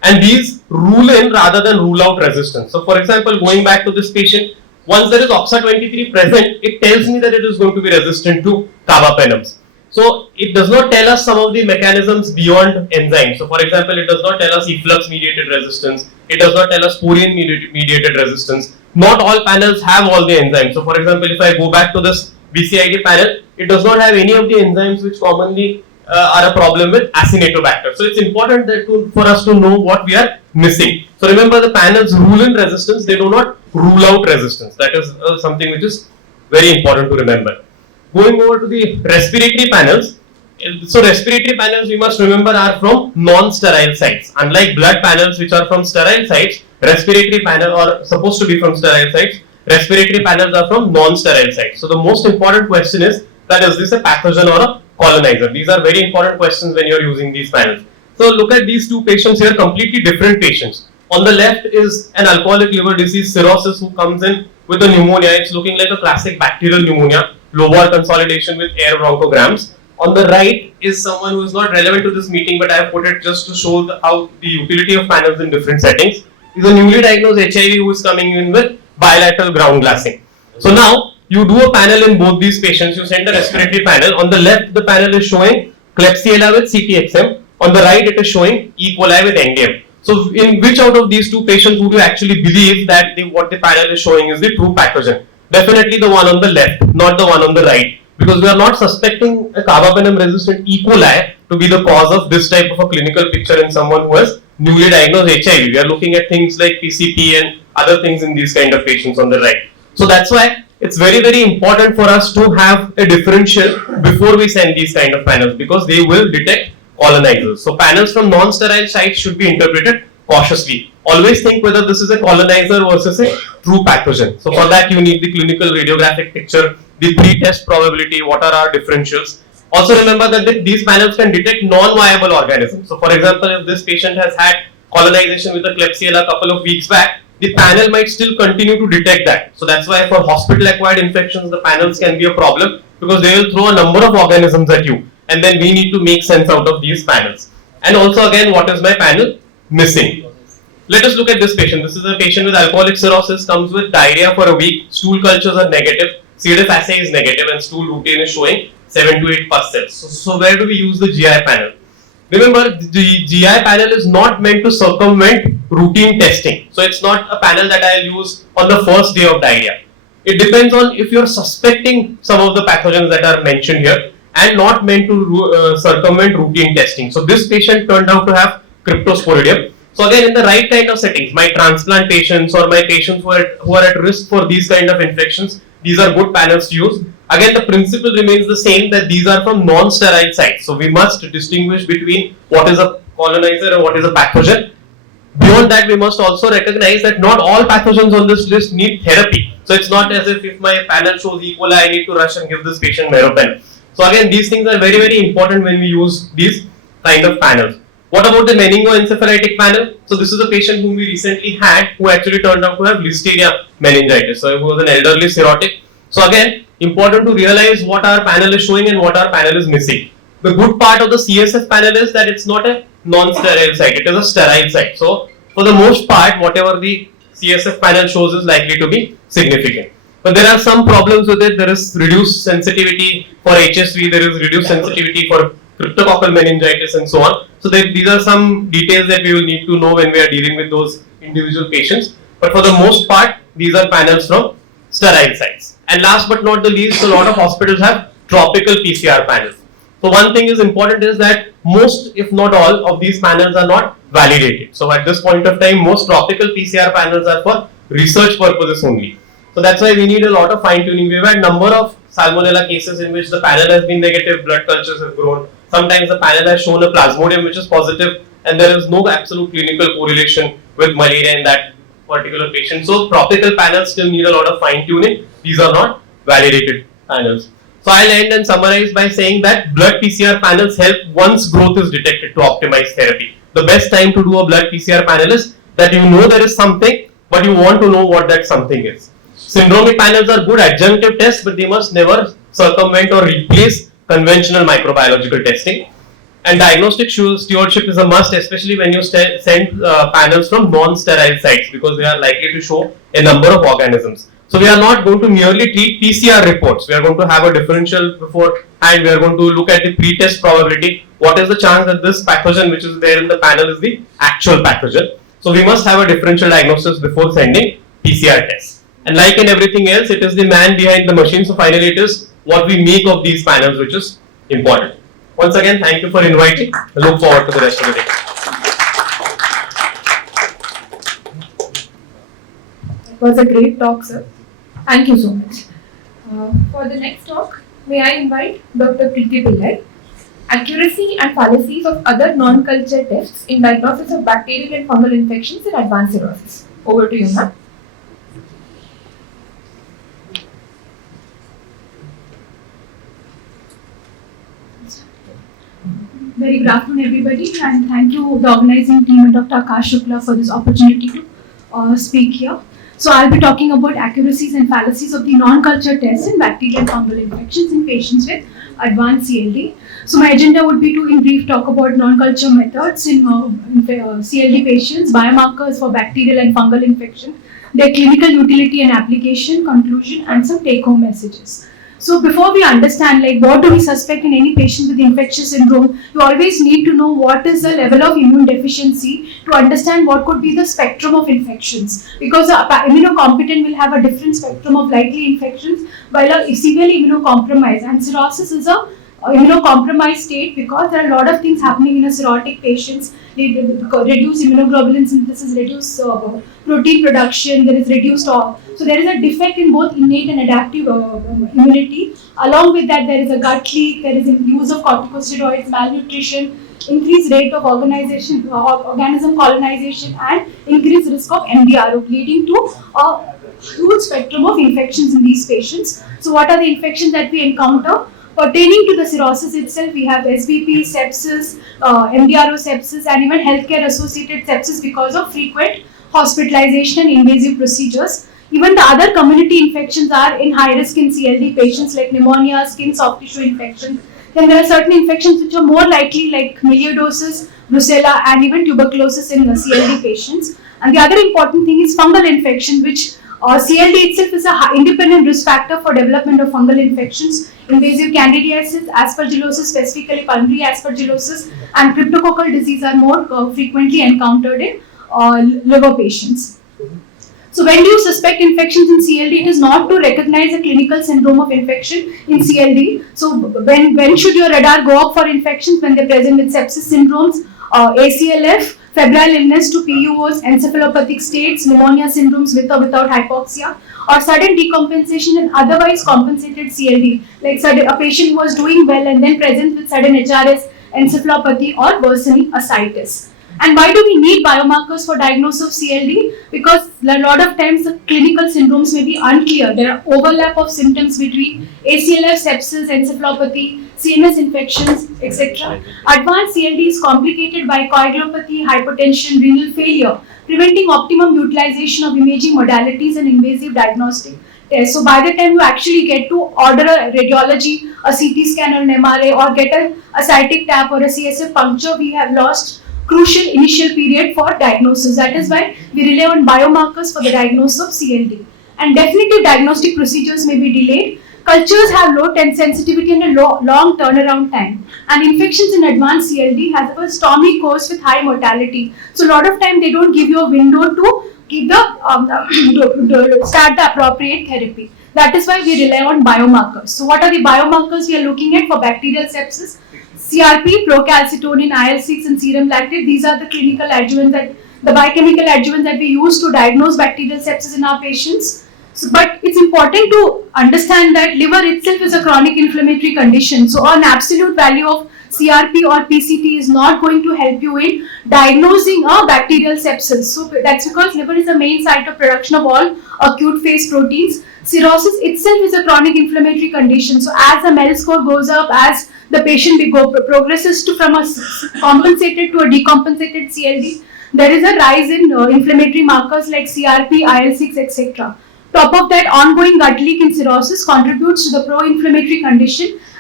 And these rule in rather than rule out resistance. So for example, going back to this patient, once there is OXA23 present, it tells me that it is going to be resistant to carbapenems. So it does not tell us some of the mechanisms beyond enzymes. So for example, it does not tell us efflux mediated resistance. It does not tell us purine mediated resistance. Not all panels have all the enzymes. So for example, if I go back to this BCID panel, it does not have any of the enzymes which commonly are a problem with Acinetobacter. So it's important that for us to know what we are missing. So remember, the panels rule in resistance, they do not rule out resistance. That is something which is very important to remember. Going over to the respiratory panels. So respiratory panels, we must remember, are from non-sterile sites. Unlike blood panels which are from sterile sites, respiratory panel are supposed to be from sterile sites. Respiratory panels are from non-sterile sites. So the most important question is that is this a pathogen or a colonizer? These are very important questions when you are using these panels. So look at these two patients here, completely different patients. On the left is an alcoholic liver disease cirrhosis who comes in with a pneumonia. It's looking like a classic bacterial pneumonia, lobar consolidation with air bronchograms. On the right is someone who is not relevant to this meeting, but I have put it just to show how the utility of panels in different settings. Is a newly diagnosed HIV who is coming in with bilateral ground glassing. So now you do a panel in both these patients. You send a respiratory panel. On the left, the panel is showing Klebsiella with CTXM. On the right, it is showing E. coli with NDM. So in which out of these two patients would you actually believe that what the panel is showing is the true pathogen? Definitely the one on the left, not the one on the right. Because we are not suspecting a carbapenem resistant E. coli to be the cause of this type of a clinical picture in someone who has newly diagnosed HIV. We are looking at things like PCP and other things in these kind of patients on the right. So that's why it's very, very important for us to have a differential before we send these kind of panels, because they will detect colonizers. So panels from non-sterile sites should be interpreted cautiously. Always think whether this is a colonizer versus a true pathogen. So for that you need the clinical radiographic picture, the pre-test probability, what are our differentials. Also remember that these panels can detect non-viable organisms. So for example, if this patient has had colonization with a Klebsiella a couple of weeks back, the panel might still continue to detect that. So that's why for hospital-acquired infections, the panels can be a problem, because they will throw a number of organisms at you, and then we need to make sense out of these panels. And also again, what is my panel missing? Let us look at this patient. This is a patient with alcoholic cirrhosis, comes with diarrhea for a week, stool cultures are negative, C. diff assay is negative, and stool lutein is showing 7 to 8 pus cells. So where do we use the GI panel? Remember, the GI panel is not meant to circumvent routine testing. So it's not a panel that I'll use on the first day of diarrhea. It depends on if you're suspecting some of the pathogens that are mentioned here, and not meant to circumvent routine testing. So this patient turned out to have cryptosporidium. So again, in the right kind of settings, my transplant patients or my patients who are at risk for these kind of infections, these are good panels to use. Again, the principle remains the same, that these are from non-sterile sites. So we must distinguish between what is a colonizer and what is a pathogen. Beyond that, we must also recognize that not all pathogens on this list need therapy. So it's not as if my panel shows E. coli, I need to rush and give this patient meropen. So again, these things are very, very important when we use these kind of panels. What about the meningoencephalitic panel? So this is a patient whom we recently had, who actually turned out to have Listeria meningitis. So he was an elderly cirrhotic. So again, important to realize what our panel is showing and what our panel is missing. The good part of the CSF panel is that it's not a non-sterile site, it is a sterile site. So for the most part, whatever the CSF panel shows is likely to be significant. But there are some problems with it. There is reduced sensitivity for HSV, there is reduced sensitivity for cryptococcal meningitis and so on. So these are some details that we will need to know when we are dealing with those individual patients. But for the most part, these are panels from sterile sites. And last but not the least, a lot of hospitals have tropical PCR panels. So one thing is important is that most, if not all, of these panels are not validated. So at this point of time, most tropical PCR panels are for research purposes only. So that's why we need a lot of fine tuning. We've had number of salmonella cases in which the panel has been negative, blood cultures have grown. Sometimes the panel has shown a plasmodium which is positive, and there is no absolute clinical correlation with malaria in that particular patient. So tropical panels still need a lot of fine tuning. These are not validated panels. So I'll end and summarize by saying that blood PCR panels help once growth is detected to optimize therapy. The best time to do a blood PCR panel is that you know there is something, but you want to know what that something is. Syndromic panels are good adjunctive tests, but they must never circumvent or replace conventional microbiological testing. And diagnostic stewardship is a must, especially when you send panels from non-sterile sites, because they are likely to show a number of organisms. So we are not going to merely treat PCR reports. We are going to have a differential before, and we are going to look at the pre-test probability. What is the chance that this pathogen which is there in the panel is the actual pathogen? So we must have a differential diagnosis before sending PCR tests. And like in everything else, it is the man behind the machine. So finally, it is what we make of these panels which is important. Once again, thank you for inviting. I look forward to the rest of the day. It was a great talk, sir. Thank you so much. For the next talk, may I invite Dr. Preeti Pillai. Accuracy and fallacies of other non-culture tests in diagnosis of bacterial and fungal infections in advanced cirrhosis. Over to you, ma'am. Very good afternoon, everybody, and thank you, the organizing team and Dr. Akash Shukla, for this opportunity to speak here. So I'll be talking about accuracies and fallacies of the non-culture tests in bacterial and fungal infections in patients with advanced CLD. So my agenda would be to, in brief, talk about non-culture methods in CLD patients, biomarkers for bacterial and fungal infection, their clinical utility and application, conclusion, and some take-home messages. So before we understand what do we suspect in any patient with infectious syndrome, you always need to know what is the level of immune deficiency to understand what could be the spectrum of infections. Because immunocompetent will have a different spectrum of likely infections, while a severely immunocompromised, and cirrhosis is a immunocompromised state because there are a lot of things happening in a cirrhotic patients. They reduce immunoglobulin synthesis, reduce protein production, there is reduced so there is a defect in both innate and adaptive immunity. Along with that, there is a gut leak, there is a use of corticosteroids, malnutrition, increased rate of organism colonization, and increased risk of MDRO, leading to a huge spectrum of infections in these patients. So what are the infections that we encounter? Pertaining to the cirrhosis itself, we have SBP, sepsis, MDRO sepsis, and even healthcare associated sepsis because of frequent hospitalization and invasive procedures. Even the other community infections are in high risk in CLD patients like pneumonia, skin soft tissue infections. Then there are certain infections which are more likely like melioidosis, brucella, and even tuberculosis in CLD patients. And the other important thing is fungal infection, which CLD itself is an independent risk factor for development of fungal infections. Invasive candidiasis, aspergillosis, specifically pulmonary aspergillosis, and cryptococcal disease are more frequently encountered in liver patients. So when do you suspect infections in CLD? It is not to recognize a clinical syndrome of infection in CLD. So when should your radar go up for infections? When they're present with sepsis syndromes, ACLF, febrile illness to PUOs, encephalopathic states, pneumonia syndromes with or without hypoxia, or sudden decompensation in otherwise compensated CLD, like a patient who was doing well and then present with sudden HRS, encephalopathy, or worsening ascites. And why do we need biomarkers for diagnosis of CLD? Because a lot of times the clinical syndromes may be unclear. There are overlap of symptoms between ACLF, sepsis, encephalopathy, CNS infections, etc. Advanced CLD is complicated by coagulopathy, hypertension, renal failure, preventing optimum utilization of imaging modalities and invasive diagnostic tests. So by the time you actually get to order a radiology, a CT scan or an MRA, or get a ascitic tap or a CSF puncture, we have lost crucial initial period for diagnosis. That is why we rely on biomarkers for the diagnosis of CLD. And definitive diagnostic procedures may be delayed. Cultures have low sensitivity and a long turnaround time. And infections in advanced CLD have a stormy course with high mortality. So a lot of time they don't give you a window to give the start the appropriate therapy. That is why we rely on biomarkers. So what are the biomarkers we are looking at for bacterial sepsis? CRP, procalcitonin, IL-6, and serum lactate. These are the clinical adjuvants the biochemical adjuvants that we use to diagnose bacterial sepsis in our patients. So, but it's important to understand that liver itself is a chronic inflammatory condition. So an absolute value of CRP or PCT is not going to help you in diagnosing a bacterial sepsis. So that's because liver is the main site of production of all acute phase proteins. Cirrhosis itself is a chronic inflammatory condition. So as the MEL score goes up, as the patient progresses from a compensated to a decompensated CLD, there is a rise in inflammatory markers like CRP, IL-6, etc. Top of that, ongoing gut leak in cirrhosis contributes to the pro-inflammatory condition,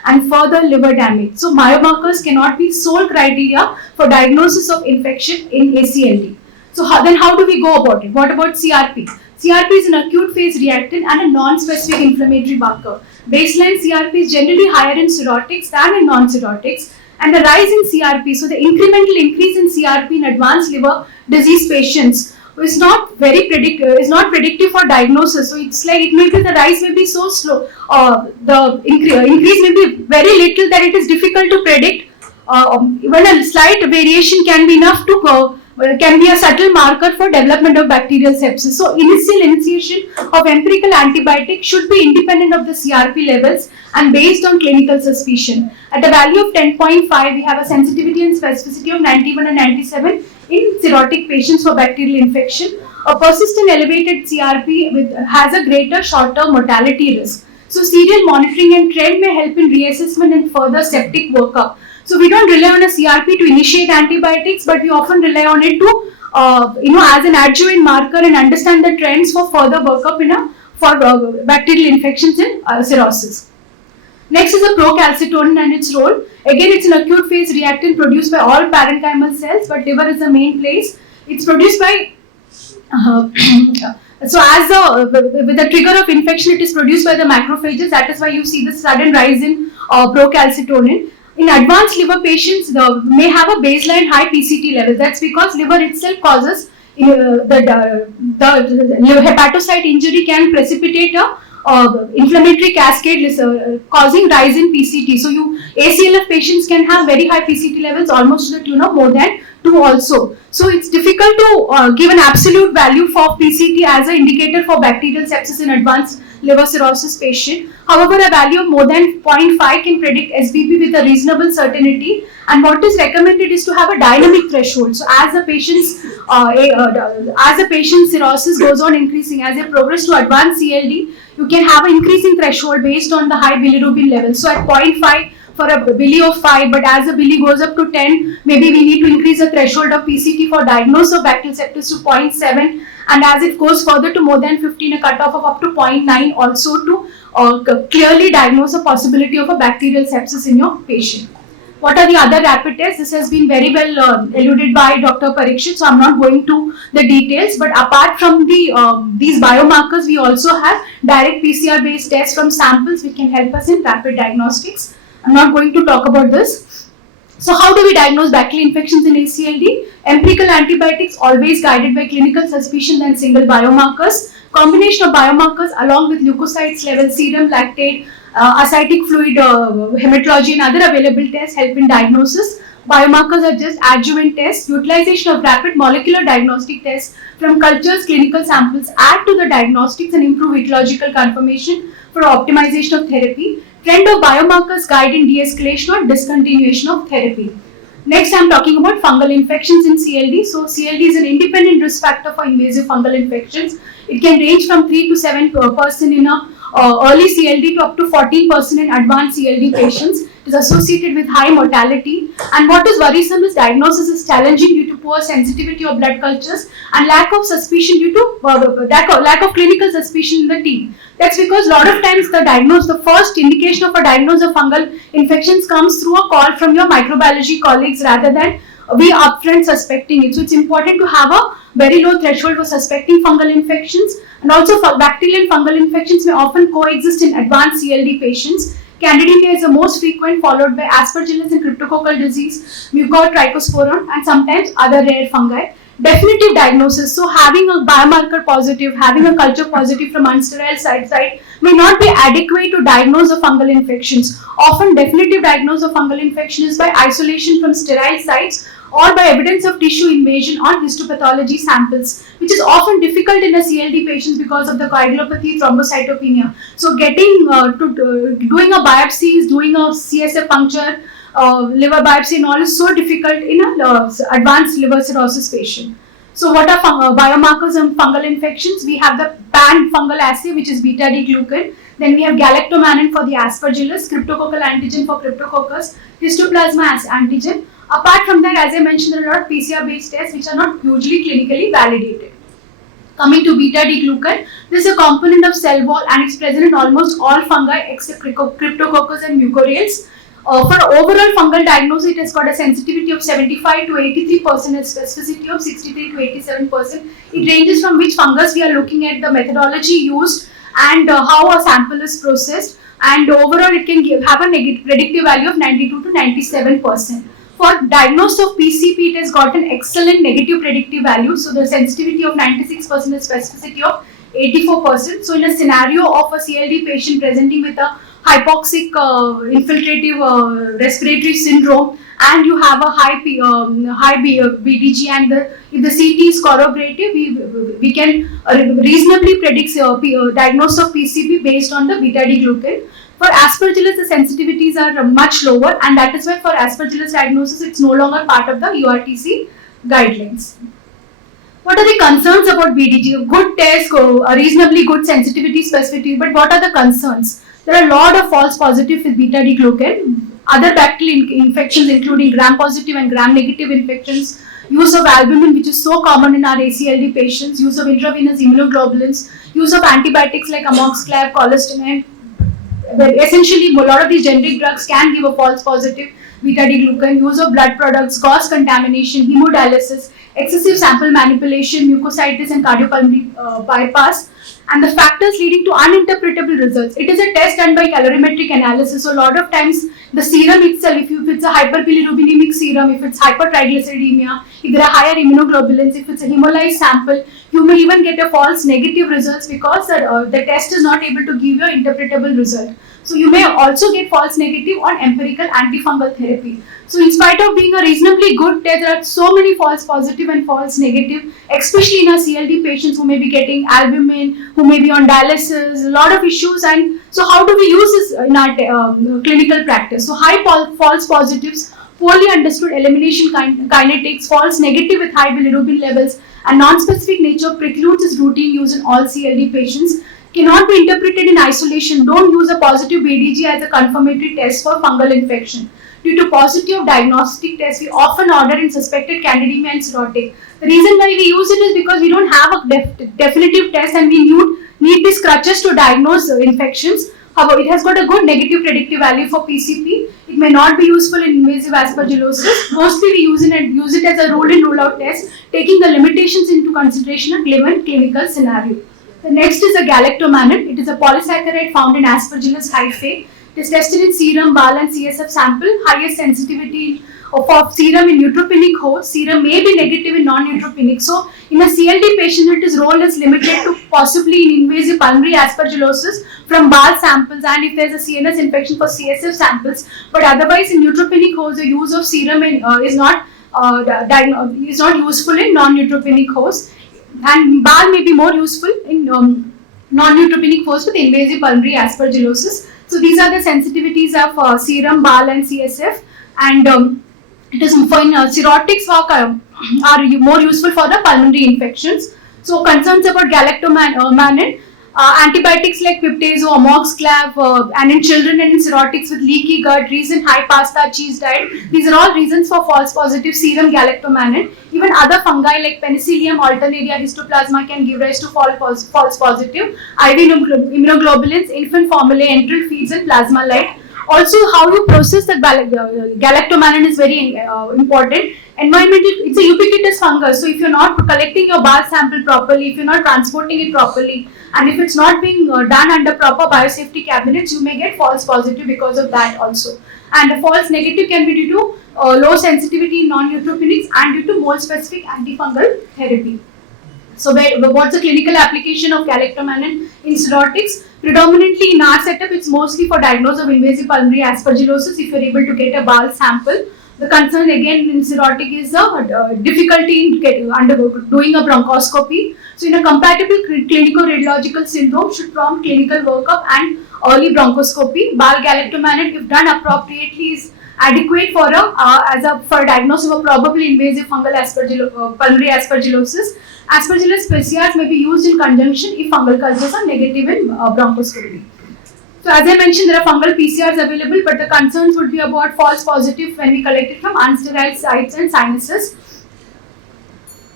and further liver damage. So biomarkers cannot be sole criteria for diagnosis of infection in ACLD. So how do we go about it? What about CRP? CRP is an acute phase reactant and a non-specific inflammatory marker. Baseline CRP is generally higher in cirrhotics than in non-cirrhotics, and the rise in CRP, so the incremental increase in CRP in advanced liver disease patients is not predictive for diagnosis. So it's like the rise may be so slow, the increase may be very little that it is difficult to predict. Even a slight variation can be enough to can be a subtle marker for development of bacterial sepsis. So initiation of empirical antibiotic should be independent of the CRP levels and based on clinical suspicion. At a value of 10.5, we have a sensitivity and specificity of 91 and 97 in cirrhotic patients for bacterial infection. A persistent elevated CRP has a greater short-term mortality risk. So serial monitoring and trend may help in reassessment and further septic workup. So we don't rely on a CRP to initiate antibiotics, but we often rely on it to, as an adjuvant marker and understand the trends for further workup for bacterial infections in cirrhosis. Next is the procalcitonin and its role. Again, it's an acute phase reactant produced by all parenchymal cells, but liver is the main place. It's produced by so with the trigger of infection, it is produced by the macrophages. That is why you see the sudden rise in procalcitonin. In advanced liver patients, may have a baseline high PCT level. That's because liver itself causes the hepatocyte injury can precipitate a inflammatory cascade causing rise in PCT. So ACLF patients can have very high PCT levels, almost to the tune of more than 2 also. So it's difficult to give an absolute value for PCT as an indicator for bacterial sepsis in advanced liver cirrhosis patient. However, a value of more than 0.5 can predict SBP with a reasonable certainty, and what is recommended is to have a dynamic threshold. So as the patient's cirrhosis goes on increasing, as they progress to advanced CLD, you can have an increasing threshold based on the high bilirubin level. So at 0.5 for a bili of 5, but as the bili goes up to 10, maybe we need to increase the threshold of PCT for diagnosis of bacterial sepsis to 0.7, and as it goes further to more than 15, a cutoff of up to 0.9 also to clearly diagnose a possibility of a bacterial sepsis in your patient. What are the other rapid tests? This has been very well alluded by Dr. Parikshit, so I'm not going to the details. But apart from these biomarkers, we also have direct PCR based tests from samples which can help us in rapid diagnostics. I'm not going to talk about this. So how do we diagnose bacterial infections in ACLD? Empirical antibiotics always guided by clinical suspicion and single biomarkers. Combination of biomarkers along with leukocytes level, serum, lactate, ascitic fluid, hematology and other available tests help in diagnosis. Biomarkers are just adjuvant tests. Utilization of rapid molecular diagnostic tests from cultures, clinical samples add to the diagnostics and improve etiological confirmation for optimization of therapy. Trend of biomarkers guide in de-escalation or discontinuation of therapy. Next, I am talking about fungal infections in CLD. So, CLD is an independent risk factor for invasive fungal infections. It can range from 3 to 7% in early CLD to up to 14% in advanced CLD patients. It is associated with high mortality. And what is worrisome is diagnosis is challenging due to poor sensitivity of blood cultures and lack of suspicion due to lack of clinical suspicion in the team. That's because a lot of times the first indication of a diagnosis of fungal infections comes through a call from your microbiology colleagues rather than we upfront suspecting it. So it's important to have a very low threshold for suspecting fungal infections, and also bacterial and fungal infections may often coexist in advanced CLD patients. Candidemia is the most frequent, followed by aspergillus and cryptococcal disease, mucortrichosporum, and sometimes other rare fungi. Definitive diagnosis, so having a biomarker positive, having a culture positive from unsterile site may not be adequate to diagnose the fungal infections. Often definitive diagnosis of fungal infection is by isolation from sterile sites or by evidence of tissue invasion on histopathology samples, which is often difficult in a CLD patient because of the coagulopathy, thrombocytopenia. So getting doing a biopsy, doing a CSF puncture, liver biopsy and all is so difficult in an advanced liver cirrhosis patient. So what are biomarkers of fungal infections? We have the pan fungal assay, which is beta-D glucan. Then we have galactomannan for the aspergillus, cryptococcal antigen for cryptococcus, histoplasma antigen. Apart from that, as I mentioned, there are a lot of PCR based tests which are not hugely clinically validated. Coming to beta-D-glucan, this is a component of cell wall and it's present in almost all fungi except Cryptococcus and Mucorales. For overall fungal diagnosis, it has got a sensitivity of 75 to 83% and specificity of 63 to 87%. It ranges from which fungus we are looking at, the methodology used, and how a sample is processed. And overall, it can have a predictive value of 92 to 97%. For diagnosis of PCP, it has got an excellent negative predictive value. So the sensitivity of 96% and specificity of 84%. So in a scenario of a CLD patient presenting with a hypoxic infiltrative respiratory syndrome and you have a high BDG and if the CT is corroborative, we can reasonably predict diagnosis of PCP based on the beta-D-glucan. For aspergillus, the sensitivities are much lower, and that is why for aspergillus diagnosis, it's no longer part of the URTC guidelines. What are the concerns about BDG? Good test, a reasonably good sensitivity, specificity, but what are the concerns? There are a lot of false positives with beta-D-glucan. Other bacterial infections including gram-positive and gram-negative infections, use of albumin which is so common in our ACLD patients, use of intravenous immunoglobulins, use of antibiotics like amoxicillin, colistin. Essentially, a lot of these generic drugs can give a false positive beta-D-glucan, use of blood products, gauze contamination, hemodialysis, excessive sample manipulation, mucositis and cardiopulmonary bypass, and the factors leading to uninterpretable results. It is a test done by calorimetric analysis, so a lot of times the serum itself, if it's a hyperbilirubinemic serum, if it's hypertriglyceridemia, if there are higher immunoglobulins, if it's a hemolyzed sample, you may even get a false negative results because the test is not able to give you an interpretable result. So you may also get false negative on empirical antifungal therapy. So in spite of being a reasonably good test, there are so many false positive and false negative, especially in our CLD patients who may be getting albumin, who may be on dialysis, a lot of issues. And so how do we use this in our clinical practice? So high false positives, poorly understood elimination kinetics, false negative with high bilirubin levels, and non-specific nature precludes its routine use in all CLD patients. Cannot be interpreted in isolation. Don't use a positive BDG as a confirmatory test for fungal infection. Due to positive diagnostic tests, we often order in suspected candidemia and cirrhotic. The reason why we use it is because we don't have a definitive test and we need these crutches to diagnose infections. However, it has got a good negative predictive value for PCP. It may not be useful in invasive aspergillosis. Mostly we use it as a rule in rule out test, taking the limitations into consideration of given clinical scenario. The next is a galactomannan. It is a polysaccharide found in Aspergillus hyphae. It is tested in serum, BAL and CSF sample. Highest sensitivity for serum in neutropenic host. Serum may be negative in non-neutropenic. So in a CLD patient, its role is limited to possibly in invasive pulmonary aspergillosis from BAL samples and if there is a CNS infection for CSF samples. But otherwise in neutropenic host, the use of serum is not useful in non-neutropenic host. And BAL may be more useful in non-neutropenic host with invasive pulmonary aspergillosis. So these are the sensitivities of serum, BAL and CSF, and it is for cirrhotics are more useful for the pulmonary infections. So concerns about galactomannan, antibiotics like piptazo, amoxicillin, and in children and in cirrhotics with leaky gut, recent high pasta, cheese diet. These are all reasons for false positive serum galactomannan. Even other fungi like Penicillium alternaria histoplasma can give rise to false positive. IV immunoglobulins, infant formulae, enteral feeds and plasma light. Also, how you process the galactomannan is very important. Environmental, it's a ubiquitous fungus. So if you're not collecting your BAL sample properly, if you're not transporting it properly, and if it's not being done under proper biosafety cabinets, you may get false positive because of that also. And the false negative can be due to low sensitivity in non-neutropenics and due to mole-specific antifungal therapy. So what's the clinical application of galactomannan in cirrhotics? Predominantly in our setup, it's mostly for diagnosis of invasive pulmonary aspergillosis if you're able to get a BAL sample. The concern again in cirrhotic is the difficulty in doing a bronchoscopy. So in a compatible clinico-radiological syndrome should prompt clinical workup and early bronchoscopy. BAL galactomannan, if done appropriately, is adequate for a diagnosis of a probably invasive fungal pulmonary aspergillosis. Aspergillus PCRs may be used in conjunction if fungal cultures are negative in bronchoscopy. So as I mentioned, there are fungal PCRs available, but the concerns would be about false positive when we collect it from unsterile sites and sinuses.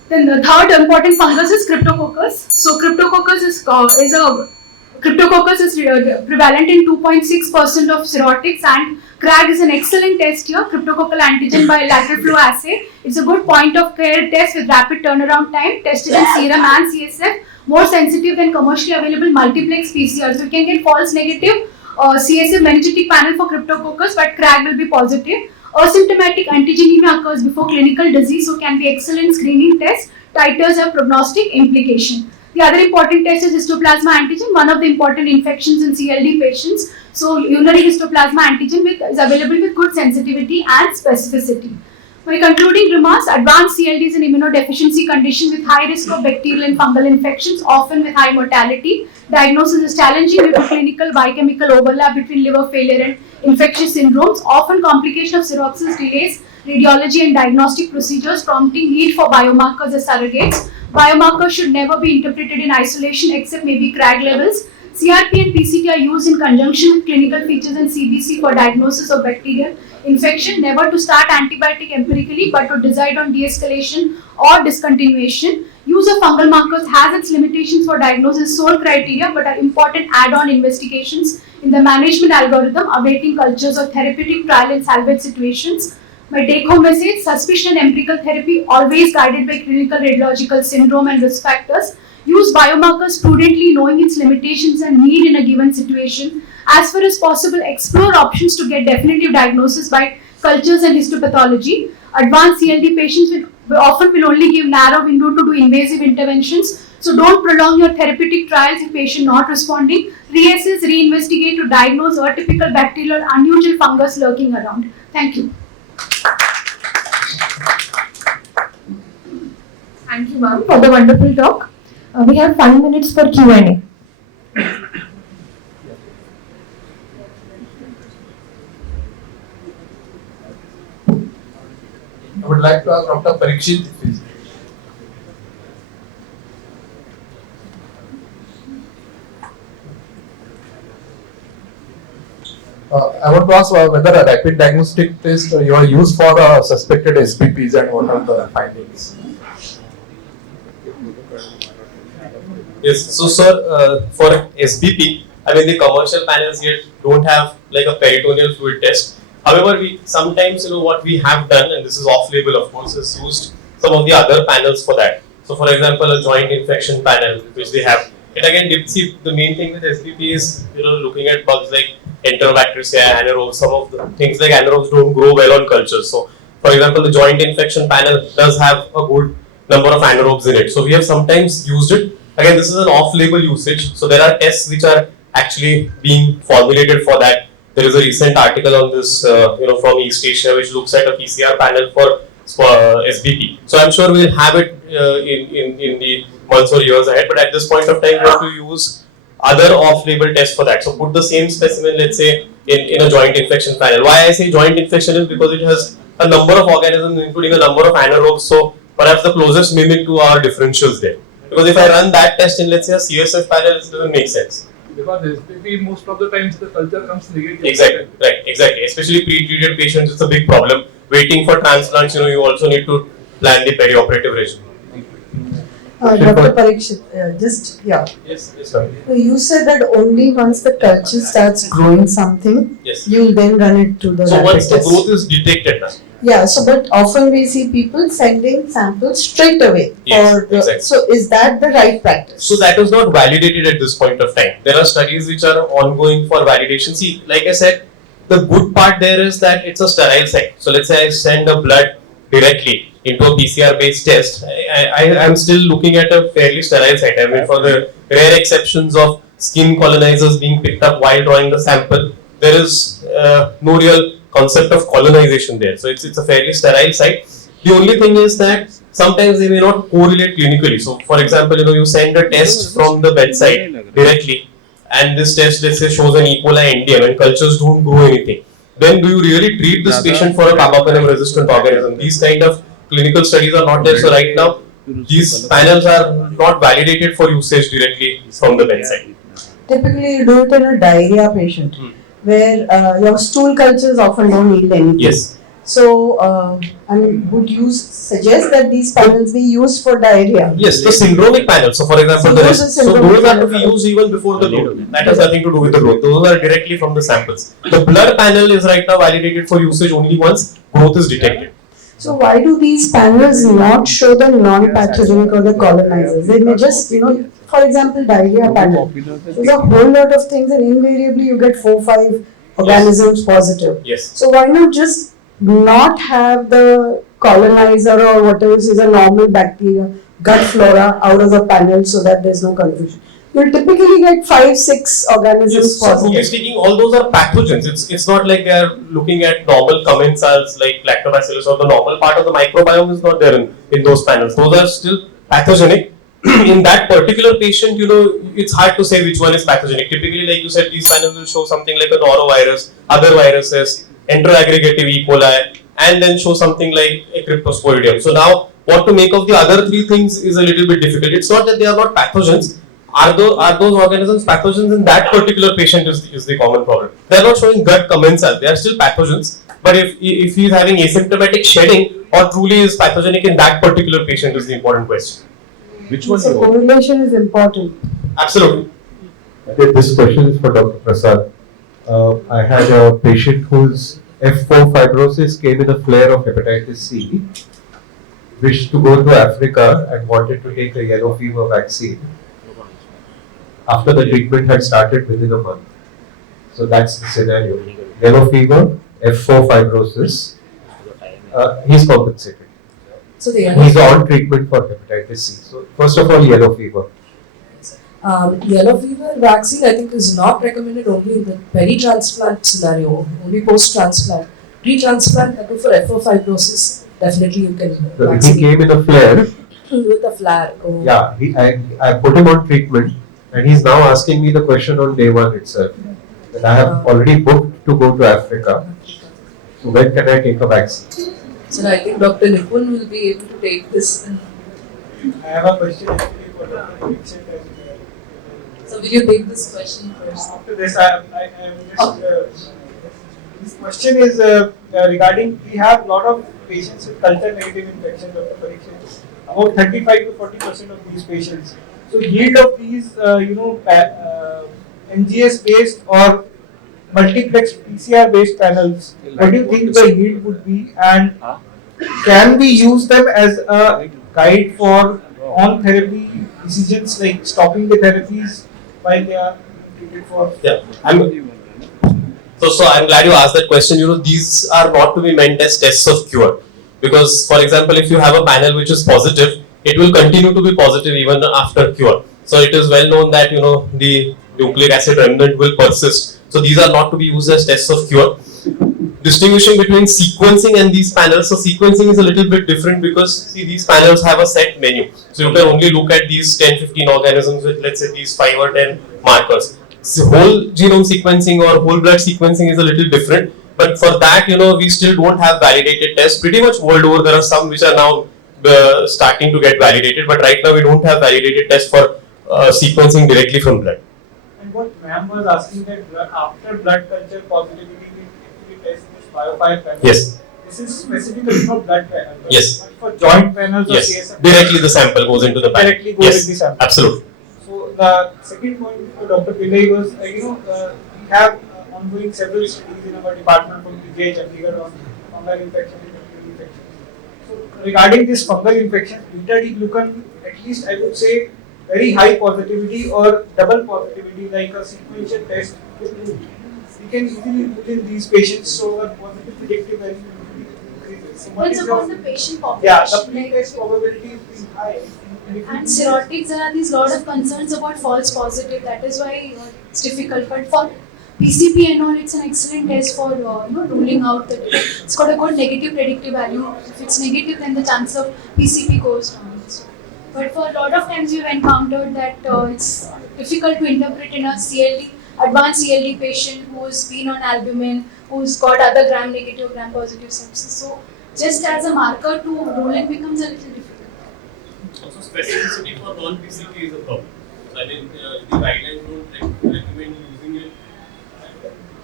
Then the third important fungus is Cryptococcus. So Cryptococcus is prevalent in 2.6% of cirrhotics, and CRAG is an excellent test here. Cryptococcal antigen by lateral flow assay. It's a good point of care test with rapid turnaround time, tested in serum and CSF, more sensitive than commercially available multiplex PCR. So you can get false negative CSF meningitic panel for Cryptococcus, but CRAG will be positive. Asymptomatic antigenemia occurs before clinical disease, so can be excellent screening test. Titers have prognostic implication. The other important test is histoplasma antigen, one of the important infections in CLD patients. So urinary histoplasma antigen is available with good sensitivity and specificity. My concluding remarks: advanced CLD is an immunodeficiency condition with high risk of bacterial and fungal infections, often with high mortality. Diagnosis is challenging due to clinical biochemical overlap between liver failure and infectious syndromes. Often complication of cirrhosis delays radiology and diagnostic procedures, prompting need for biomarkers as surrogates. Biomarkers should never be interpreted in isolation except maybe CRAG levels. CRP and PCT are used in conjunction with clinical features and CBC for diagnosis of bacterial infection. Never to start antibiotic empirically, but to decide on de-escalation or discontinuation. Use of fungal markers has its limitations for diagnosis sole criteria, but are important add-on investigations in the management algorithm, awaiting cultures of therapeutic trial in salvage situations. My take-home message: suspicion and empirical therapy always guided by clinical radiological syndrome and risk factors. Use biomarkers prudently, knowing its limitations and need in a given situation. As far as possible, explore options to get definitive diagnosis by cultures and histopathology. Advanced CLD patients often will only give narrow window to do invasive interventions. So don't prolong your therapeutic trials if patient not responding. Reassess, reinvestigate to diagnose atypical bacterial or unusual fungus lurking around. Thank you. Thank you, ma'am, for the wonderful talk. We have 5 minutes for Q&A. I would like to ask Dr. Parikshit. I want to ask whether a rapid diagnostic test you are used for suspected SBPs and what are the findings? Yes, so sir, for SBP, I mean the commercial panels here don't have like a peritoneal fluid test. However, we sometimes, what we have done, and this is off-label of course, is used some of the other panels for that. So for example, a joint infection panel, which they have. And again, the main thing with SBP is, looking at bugs like Enterobacteria, anaerobes. Some of the things like anaerobes don't grow well on cultures. So for example, the joint infection panel does have a good number of anaerobes in it. So we have sometimes used it. Again, this is an off-label usage. So there are tests which are actually being formulated for that. There is a recent article on this, from East Asia, which looks at a PCR panel for SBP. So I'm sure we'll have it in the months or years ahead. But at this point of time, we have to use other off-label tests for that. So put the same specimen, let's say, in a joint infection panel. Why I say joint infection is because it has a number of organisms, including a number of anaerobes. So perhaps the closest mimic to our differentials there. Because if I run that test in, let's say, a CSF panel, it doesn't make sense. Because SBP, most of the times the culture comes negative. Exactly, right, exactly. Especially pre-treated patients, it's a big problem. Waiting for transplants, you also need to plan the perioperative regime. Dr. Parikshit, Yes, sir. So you said that only once the culture starts growing something, Yes. you'll then run it to the So rapid once the test. growth is detected now. Yeah, so but often we see people sending samples straight away. Yes, exactly. So is that the right practice? So that is not validated at this point of time. There are studies which are ongoing for validation. See, like I said, the good part there is that it's a sterile site. So let's say I send a blood directly into a PCR based test. I am still looking at a fairly sterile site. I mean, for the rare exceptions of skin colonizers being picked up while drawing the sample, there is no real concept of colonization there. So it's a fairly sterile site. The only thing is that sometimes they may not correlate clinically. So for example, you send a test from the bedside directly, and this test, let's say, shows an E. coli NDM and cultures don't grow anything. Then do you really treat this patient for a carbapenem resistant organism? These kind of clinical studies are not there. So right now, these panels are not validated for usage directly from the bedside. Typically you do it in a diarrhea patient where your stool cultures often don't yield anything. Yes. So, I mean, would you suggest that these panels be used for diarrhea? Yes, the syndromic panel. So, for example, those are to be used even before the growth. That has nothing to do with the growth. Those are directly from the samples. The blood panel is right now validated for usage only once growth is detected. So why do these panels not show the non-pathogenic or the colonizers? They may just, for example, diarrhea panel. There's a whole lot of things and invariably you get 4-5 organisms positive. Yes. So why not just not have the colonizer or whatever is a normal bacteria, gut flora out of the panel so that there's no confusion? You'll typically get 5-6 organisms positive. Yes, speaking, all those are pathogens. It's not like they are looking at normal commensals like lactobacillus, or the normal part of the microbiome is not there in those panels. Those are still pathogenic. In that particular patient, it's hard to say which one is pathogenic. Typically, like you said, these panels will show something like a norovirus, other viruses, enteroaggregative E. coli, and then show something like a cryptosporidium. So now, what to make of the other three things is a little bit difficult. It's not that they are not pathogens. Are those organisms pathogens in that particular patient is the common problem. They are not showing gut commensals. They are still pathogens. But if he is having asymptomatic shedding or truly is pathogenic in that particular patient is the important question. Which one? So correlation is important. Absolutely. Okay, this question is for Dr. Prasad. I had a patient whose F4 fibrosis came in a flare of hepatitis C, wished to go to Africa and wanted to take a yellow fever vaccine after the treatment had started within a month. So that's the scenario. Yellow fever, F4 fibrosis, he's compensated. So the He's on treatment for hepatitis C. So first of all, yellow fever. Yellow fever vaccine, I think, is not recommended only in the peri-transplant scenario, only post-transplant. Pre-transplant, I go for F4 fibrosis. Definitely, you can vaccinate. He came in a flare. With a flare. Oh. Yeah, I put him on treatment, and he's now asking me the question on day one itself that I have already booked to go to Africa. So when can I take a vaccine? So I think Dr. Nipun will be able to take this. I have a question actually for Dr. So will you take this question first? After this, this question is regarding, we have a lot of patients with culture negative infection, Dr. Parikshit. About 35 to 40% of these patients. So yield of these, NGS based or multiplex PCR based panels, what do you think the yield would be, and can we use them as a guide for on therapy decisions like stopping the therapies while they are treated for? Yeah, so I'm glad you asked that question. These are not to be meant as tests of cure, because for example, if you have a panel which is positive, it will continue to be positive even after cure. So it is well known that the nucleic acid remnant will persist. So these are not to be used as tests of cure. Distinguishing between sequencing and these panels. So sequencing is a little bit different because see, these panels have a set menu. So you can only look at these 10-15 organisms with, let's say, these 5 or 10 markers. So whole genome sequencing or whole blood sequencing is a little different. But for that, we still don't have validated tests. Pretty much world over, there are some which are now starting to get validated. But right now, we don't have validated tests for sequencing directly from blood. And what ma'am was asking, that after blood culture positivity, we actually test this biofile panel. Yes. This is specifically for blood panel. Yes. Not for joint panels or Yes. CSF. Directly the sample goes into the panel. Directly goes Yes. in the sample. Absolutely. So the second point for Dr. Pillai was, we have ongoing several studies in our department from PGH Chandigarh on fungal infection and bacterial infection. So regarding this fungal infection, beta-D-glucan, at least I would say very high positivity or double positivity, like a sequential test, we can easily put in these patients, so our positive predictive value increases. It's about the patient population. Yeah, the pre-test probability is high. And cirrhotics, there are these lot of concerns about false positive. That is why it's difficult. But for PCP and all, it's an excellent test for ruling out the. It's got a good negative predictive value. If it's negative, then the chance of PCP goes down. But for a lot of times, we've encountered that it's difficult to interpret in a CLD, advanced CLD patient who's been on albumin, who's got other gram-negative, gram-positive sepsis. So just as a marker to rule it becomes a little difficult. Also, specificity for non-PCP is a problem. I mean, the guidelines don't recommend using it.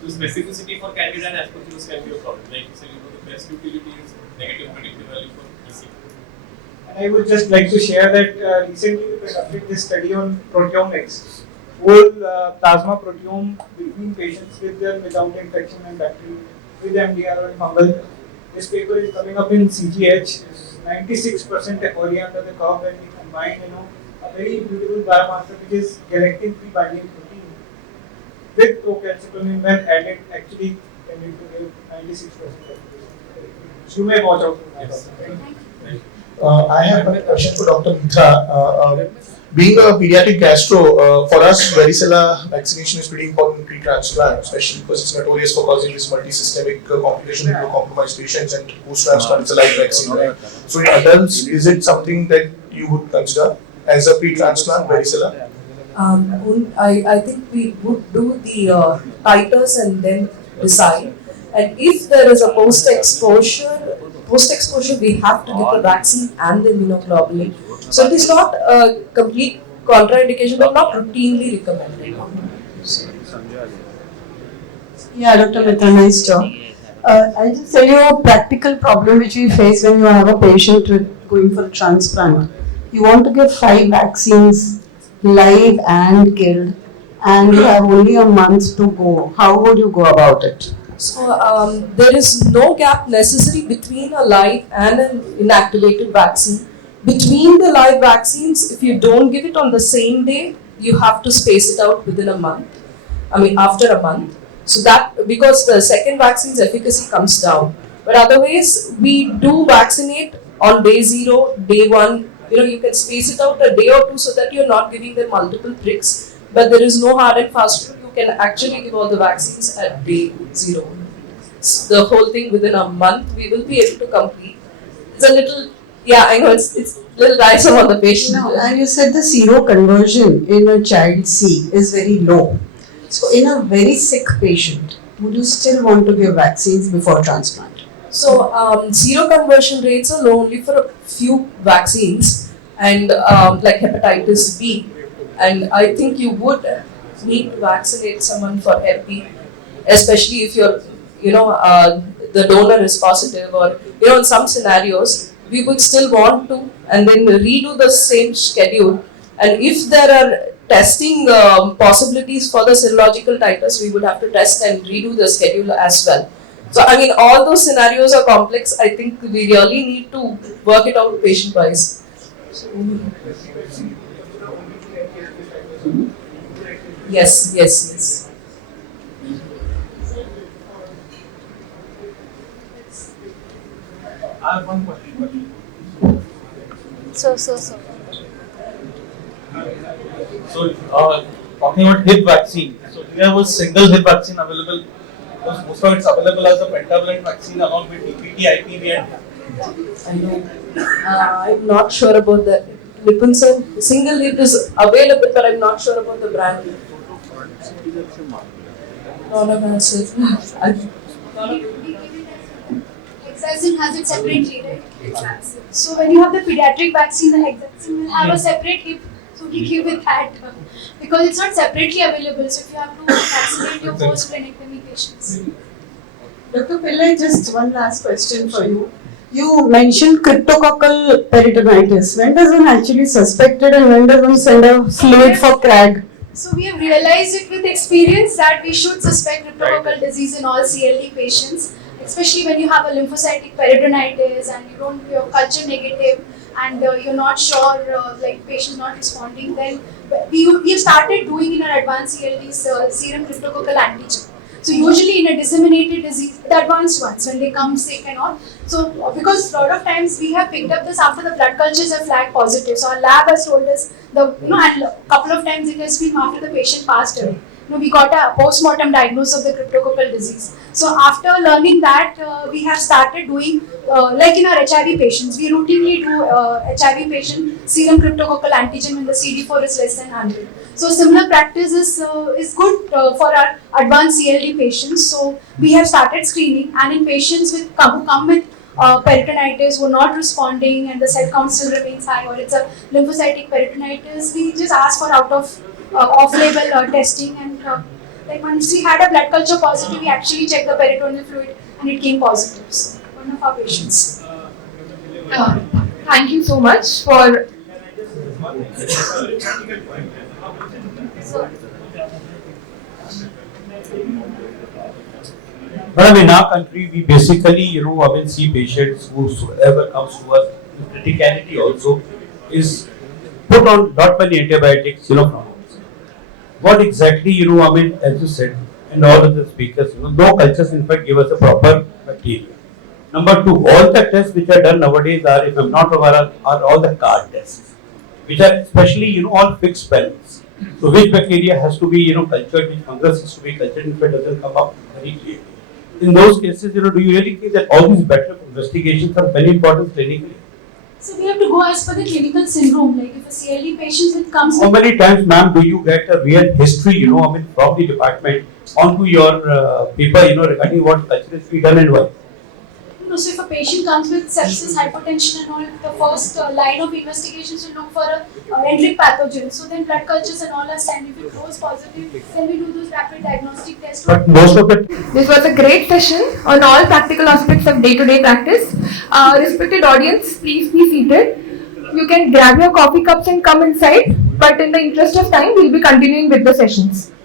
So specificity for candida and aspergillus can be a problem. Like you said, the best utility is negative predictive value for BC. And I would just like to share that recently we conducted this study on proteomics, whole plasma proteome between patients with and without infection and bacterial, with MDR and fungal. This paper is coming up in CGH. 96% aphoria under the curve when we combine, a very beautiful biomarker which is galectin-3 binding protein with procalcitonin when added actually tended to give 96% accuracy. So you may watch out for that. Yes. I have a question for Dr. Mitra. Being a pediatric gastro, for us, varicella vaccination is pretty important in pre-transplant, especially because it's notorious for causing this multi-systemic complication in immunocompromised patients, and post-transplant it's a live vaccine, right? So in adults, is it something that you would consider as a pre-transplant varicella? I think we would do the titers and then decide. And if there is a post-exposure we have to give the vaccine and the immunoglobulin. So it is not a complete contraindication, but not routinely recommended. Yeah, Dr. Mitra, nice job. I'll just tell you a practical problem which we face when you have a patient going for a transplant. You want to give 5 vaccines, live and killed, and you have only a month to go. How would you go about it? So there is no gap necessary between a live and an inactivated vaccine. Between the live vaccines, if you don't give it on the same day, you have to space it out within a month. After a month. So that, because the second vaccine's efficacy comes down. But otherwise, we do vaccinate on day 0, day 1. You can space it out a day or 2 so that you're not giving them multiple pricks. But there is no hard and fast rule. You can actually give all the vaccines at day 0. So the whole thing within a month, we will be able to complete. It's a little, I know it's a little tiresome on the patient. No, and you said the seroconversion in a child C is very low. So in a very sick patient, would you still want to give vaccines before transplant? So seroconversion rates are low only for a few vaccines, and like hepatitis B. And I think you would need to vaccinate someone for Hep B, especially if you're, the donor is positive, or in some scenarios we would still want to, and then redo the same schedule. And if there are testing possibilities for the serological titers, we would have to test and redo the schedule as well. So all those scenarios are complex. I think we really need to work it out patient wise. Yes. I have one question. So. So, talking about hip vaccine, so do you have a single hip vaccine available? Because most of it's available as a pentavalent vaccine along with DPT, IPV and I'm not sure about that. Lipunsan, single hip is available, but I'm not sure about the brand. Not a massive. Hexacin has it separately, right? So when you have the pediatric vaccine, the hexacin will have a separate hip. So we give it that because it's not separately available. So if you have to vaccinate your post-plenectomy patients. Dr. Pillai, just one last question for you. You mentioned cryptococcal peritonitis. When does one actually suspect it, and when does one send a fluid for CRAG? So we have realized it with experience that we should suspect cryptococcal disease in all CLD patients, especially when you have a lymphocytic peritonitis and you're culture negative and you're not sure, patient's not responding. Then we have started doing in our advanced CLD serum cryptococcal antigen. So usually in a disseminated disease, the advanced ones, when they come sick and all. So because a lot of times we have picked up this after the blood cultures have flagged positive. So our lab has told us, and a couple of times it has been after the patient passed away. We got a post-mortem diagnosis of the cryptococcal disease. So after learning that, we have started doing, like in our HIV patients, we routinely do HIV patient serum cryptococcal antigen when the CD4 is less than 100. So similar practice is good for our advanced CLD patients. So we have started screening, and in patients who come with peritonitis who are not responding and the cell count still remains high, or it's a lymphocytic peritonitis, we just ask for off-label testing, and Like once we had a blood culture positive, we actually checked the peritoneal fluid and it came positive. So, one of our patients. Thank you so much for. Madam, in our country, we basically, see patients whoever comes to us with criticality also is put on not many antibiotics, from home. What exactly, as you said, and all of the speakers, no cultures in fact give us a proper bacteria. Number two, all the tests which are done nowadays are, if I'm not aware, are all the card tests, which are especially, all fixed panels. So which bacteria has to be, cultured, which fungus has to be cultured, if it doesn't come up very clearly. In those cases, do you really think that all these better investigations are very important clinically? So we have to go as per the clinical syndrome. Like if a CLD patient comes. How many times, ma'am, do you get a real history, from the department onto your paper, regarding what culture is being done and why? So if a patient comes with sepsis, hypertension and all, the first line of investigations will look for a enteric pathogen. So then blood cultures and all are sent. If it goes positive, then we do those rapid diagnostic tests. But most of it. This was a great session on all practical aspects of day-to-day practice. Respected audience, please be seated. You can grab your coffee cups and come inside. But in the interest of time, we'll be continuing with the sessions.